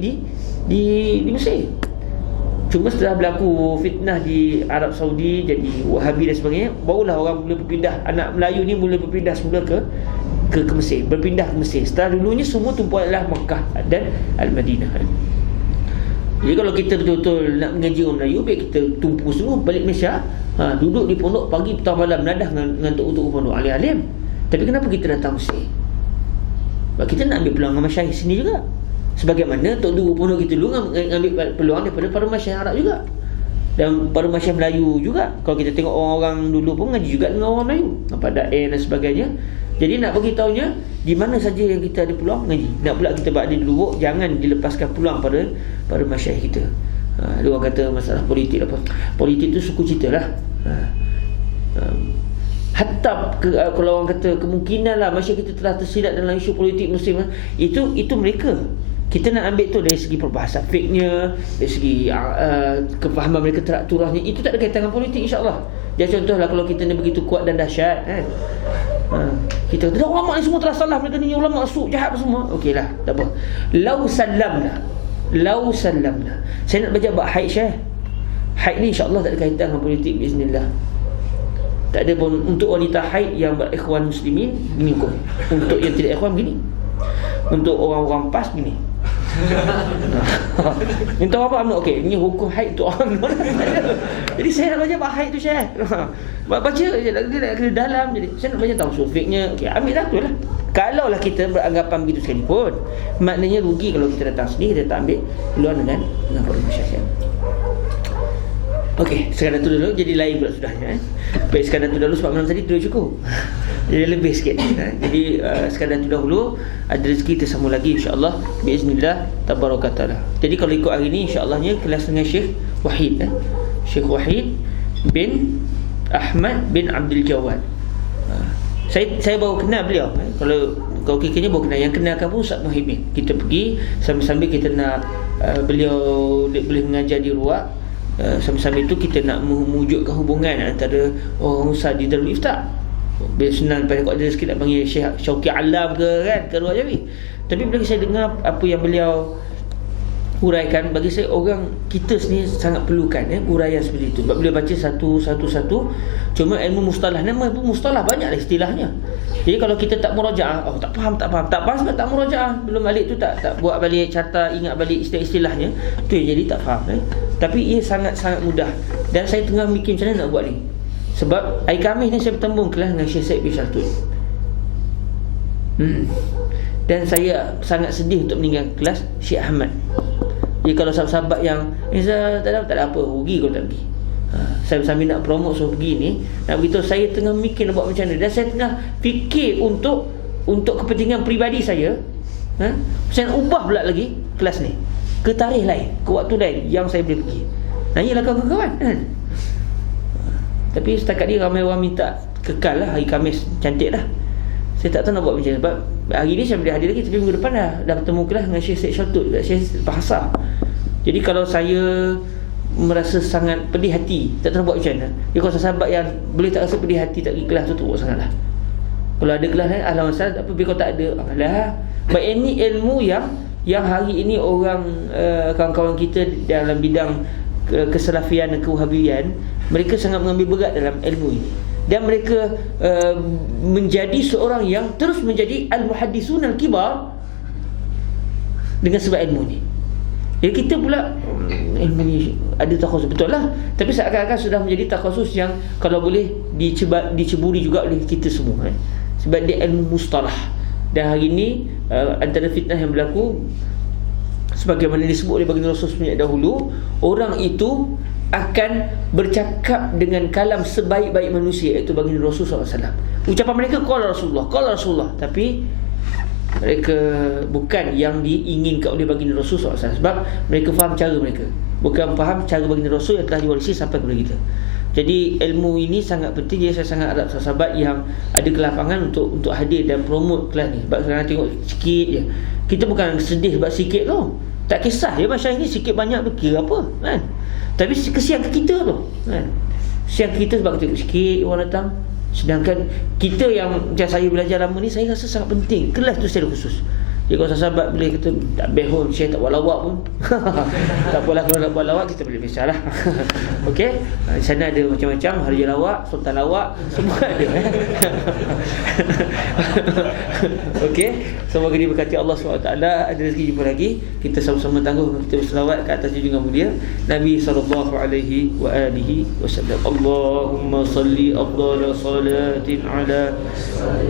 di Mesir. Cuma setelah berlaku fitnah di Arab Saudi, jadi Wahabi dan sebagainya, barulah orang mula berpindah, anak Melayu ni mula berpindah semula ke Mesir, berpindah ke Mesir. Setelah dulunya semua tumpuan adalah Makkah dan Al-Madinah. Jadi kalau kita betul-betul nak mengaji orang Melayu, biar kita tumpu semua balik Malaysia, duduk di pondok pagi petang malam nadah dengan untuk pondok alim-alim. Tapi kenapa kita datang Mesir? Sebab kita nak ambil peluang dengan masyayikh sini juga. Sebagaimana Tok Guru pondok kita dulu ambil peluang daripada para masyayikh Arab juga, dan para masyayikh Melayu juga. Kalau kita tengok orang-orang dulu pun ngaji juga dengan orang Melayu, pada dan sebagainya. Jadi nak bagi tahunya, di mana saja yang kita ada peluang ngaji. Nak pula kita buat di lubuk, jangan dilepaskan peluang pada masyayikh kita. Dia orang kata masalah politik apa. Politik tu suku cita lah. Hatta kalau orang kata kemungkinan lah masyarakat kita telah tersilap dalam isu politik Muslim, itu mereka. Kita nak ambil tu dari segi perbahasan fiknya, dari segi kefahaman mereka teraturahnya, itu tak ada kaitan dengan politik, insya-Allah. Jadi contohlah kalau kita ni begitu kuat dan dahsyat kita kata ulama ni semua telah salah, mereka ni ulama su jahat semua. Okeylah, tak apa. Lau sallamna. Saya nak baca bab haid Syekh. Haid ni insya-Allah tak ada kaitan dengan politik, biiznillah. Tak ada pun. Untuk wanita haid yang berikhwan muslimin gini hukum. Untuk yang tidak ikhwan begini. Untuk orang-orang PAS gini. Minta apa amno? Okey, ini hukum haid untuk orang non. Jadi saya nak baca bab haid tu Syekh. Baca je dia nak kena dalam, jadi saya nak baca tahu sufiknya. Okey, ambil dah tu lah. Kalau lah kita beranggapan begitu sekalipun, maknanya rugi kalau kita datang sini kita tak ambil peluang dengan para masyayikh. Okey, sekadar tu dulu, jadi lain pula sudahnya. Baik, sekadar tu dulu sebab malam tadi tu cukup. Jadi lebih sikit. Jadi sekadar tu dahulu, ada rezeki kita sambung lagi insya-Allah biiznillah tabarakatalah. Jadi kalau ikut hari ni insya-Allahnya kelas dengan Syekh Wahid, Syekh Wahid bin Ahmad bin Abdul Jawad. Saya baru kenal beliau. Kalau kira-kiranya baru kenal. Yang kenalkan pun Ustaz Muhyiddin. Kita pergi sambil-sambil kita nak beliau boleh mengajar di Ruak. Sambil-sambil itu kita nak mewujudkan hubungan antara orang Ustaz di Darul Ifta. Biar senang pada kalau ada rezeki nak panggil Syekh Syauqi Alam ke kan, ke Ruak Jawi. Tapi bila saya dengar apa yang beliau huraikan, bagi saya orang kita sendiri sangat perlukan huraian seperti itu. Sebab beliau baca satu-satu. Cuma ilmu mustalah, nama pun mustalah banyaklah istilahnya. Jadi kalau kita tak murajaah, tak faham sebab tak murajaah, belum balik tu tak buat balik carta, ingat balik istilah-istilahnya, tu yang jadi tak faham. Tapi ia sangat-sangat mudah. Dan saya tengah mikir macam mana nak buat ni. Sebab hari Khamis ni saya bertembung kelas dengan Syekh Said bin Shaltun. Dan saya sangat sedih untuk meninggal kelas Syekh Ahmad. Jadi kalau sahabat-sahabat yang tak ada apa, rugi kalau tak pergi. Saya sambil nak promote so pergi ni, nak beritahu saya tengah mikir nak buat macam mana. Dan saya tengah fikir untuk kepentingan peribadi saya, saya nak ubah pula lagi kelas ni. ke tarikh lain, ke waktu lain yang saya boleh pergi. Nanyalah kawan-kawan kan. Tapi setakat ni ramai orang minta kekal lah hari Khamis, cantik lah. Saya tak tahu nak buat macam mana. Sebab hari ni saya boleh hadir lagi, tapi minggu depan dah bertemu kelas dengan Syekh Syed Shaltut, Syekh Bahasa. Jadi kalau saya merasa sangat pedih hati, tak tahu nak buat macam mana. Dia kalau sahabat yang boleh tak rasa pedih hati, tak pergi kelas tu teruk sangat lah. Kalau ada kelas lain, ahlan wasahlan, tak apa. Tapi kalau tak ada, alah. Baik, ini ilmu yang hari ini orang kawan-kawan kita dalam bidang kesalafian dan kewahabian, mereka sangat mengambil berat dalam ilmu ini. Dan mereka menjadi seorang yang terus menjadi al-muhaddisun al-kibar dengan sebab ilmu ni. Jadi kita pula ilmu ni ada takhasus, betul lah. Tapi seakan-akan sudah menjadi takhasus yang kalau boleh diceburi juga oleh kita semua sebab dia ilmu mustalah. Dan hari ini antara fitnah yang berlaku, sebagaimana disebut oleh baginda Rasul sejak dahulu, orang itu akan bercakap dengan kalam sebaik-baik manusia, iaitu baginda Rasul SAW. Ucapan mereka qala Rasulullah, tapi mereka bukan yang diinginkan oleh baginda Rasul SAW. Sebab mereka faham cara mereka, bukan faham cara baginda Rasul yang telah diwarisi sampai kepada kita. Jadi ilmu ini sangat penting. Jadi saya sangat harap sahabat yang ada kelapangan untuk hadir dan promote kelas ni. Sebab sekarang tengok sikit je, kita bukan sedih sebab sikit tu, tak kisah ya masyarakat ni sikit banyak tu kira apa kan. Tapi kesian ke kita tu kan. Kesian ke kita sebab kita sikit orang datang. Sedangkan kita yang macam saya belajar lama ni, saya rasa sangat penting kelas tu secara khusus. Jadi kalau sahabat boleh kata tak behon, saya tak buat lawak pun tak apalah, kalau nak buat lawak kita boleh biasalah. Okey, di sana ada macam-macam, Harja lawak, Sultan lawak, semua ada okey, semoga diberkati Allah SWT. Ada rezeki jumpa lagi, kita sama-sama tangguh, kita berselawat ke atas junjungan mulia Nabi SAW. Allahumma salli afdal salatin ala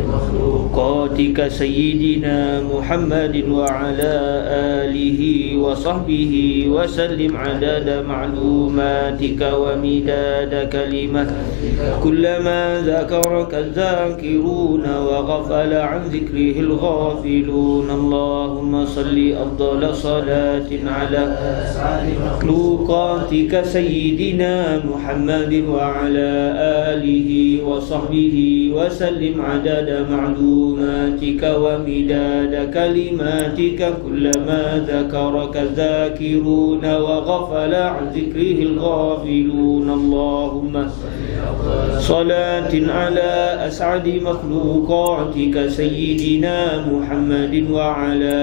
makhluqatika sayyidina Muhammad وعلى آله وصحبه وسلم عدد معلوماتك ومداد كلماتك كلما ذكرك الذاكرون وغفل عن ذكره الغافلون. اللهم صل أفضل صلاة على مخلوقاتك سيدنا محمد وعلى آله وصحبه وسلم عدد معلوماتك ومداد كلماتك كلما ذكرك الذاكرون وغفل عن ذكره الغافلون. اللهم صلاة على أسعد مخلوقاتك سيدنا محمد وعلى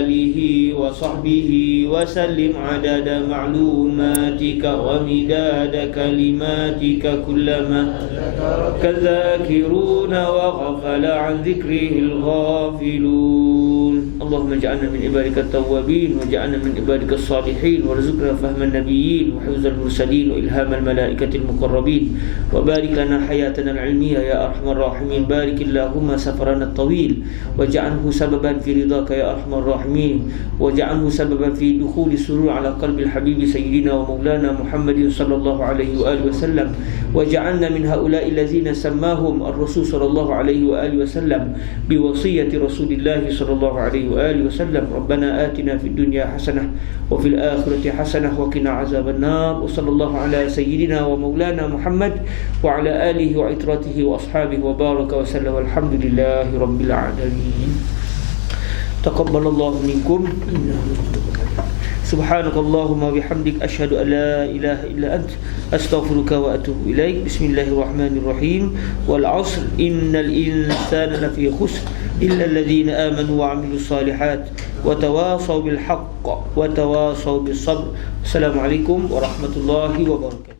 آله وصحبه وسلم عدد معلوماتك ومداد كلماتك كلما ذكرك الذاكرون وغفل عن ذكره الغافلون. اللهم اجعلنا من عبادك التوابين واجعلنا من عبادك الصالحين وارزقنا فهم النبيين وحفظ المرسلين وإلهام الملائكة المقربين وبارك لنا حياتنا العلمية يا أرحم الراحمين. بارك اللهم سفرنا الطويل واجعله سببا في رضاك يا أرحم الراحمين واجعله سببا في دخول السرور على قلب الحبيب سيدنا ومولانا محمد صلى الله عليه وآله وسلم واجعلنا من هؤلاء الذين سماهم الرسول صلى الله عليه وآله وسلم بوصية رسول الله صلى الله عليه وآله وسلم. ربنا آتنا في الدنيا حسنة وفي الآخرة حسنة وقنا عذاب النار. وصلى الله على سيدنا ومولانا محمد وعلى آله وعترته وأصحابه وبارك وسلم والحمد لله رب العالمين. تقبل الله منكم. سبحانك اللهم وبحمدك أشهد أن لا إله إلا أنت أستغفرك وأتوب إليك. بسم الله الرحمن الرحيم. والعصر إن الإنسان لفي خسر إلا الذين آمنوا وعملوا الصالحات وتواصوا بالحق وتواصوا بالصبر. السلام عليكم ورحمة الله وبركاته.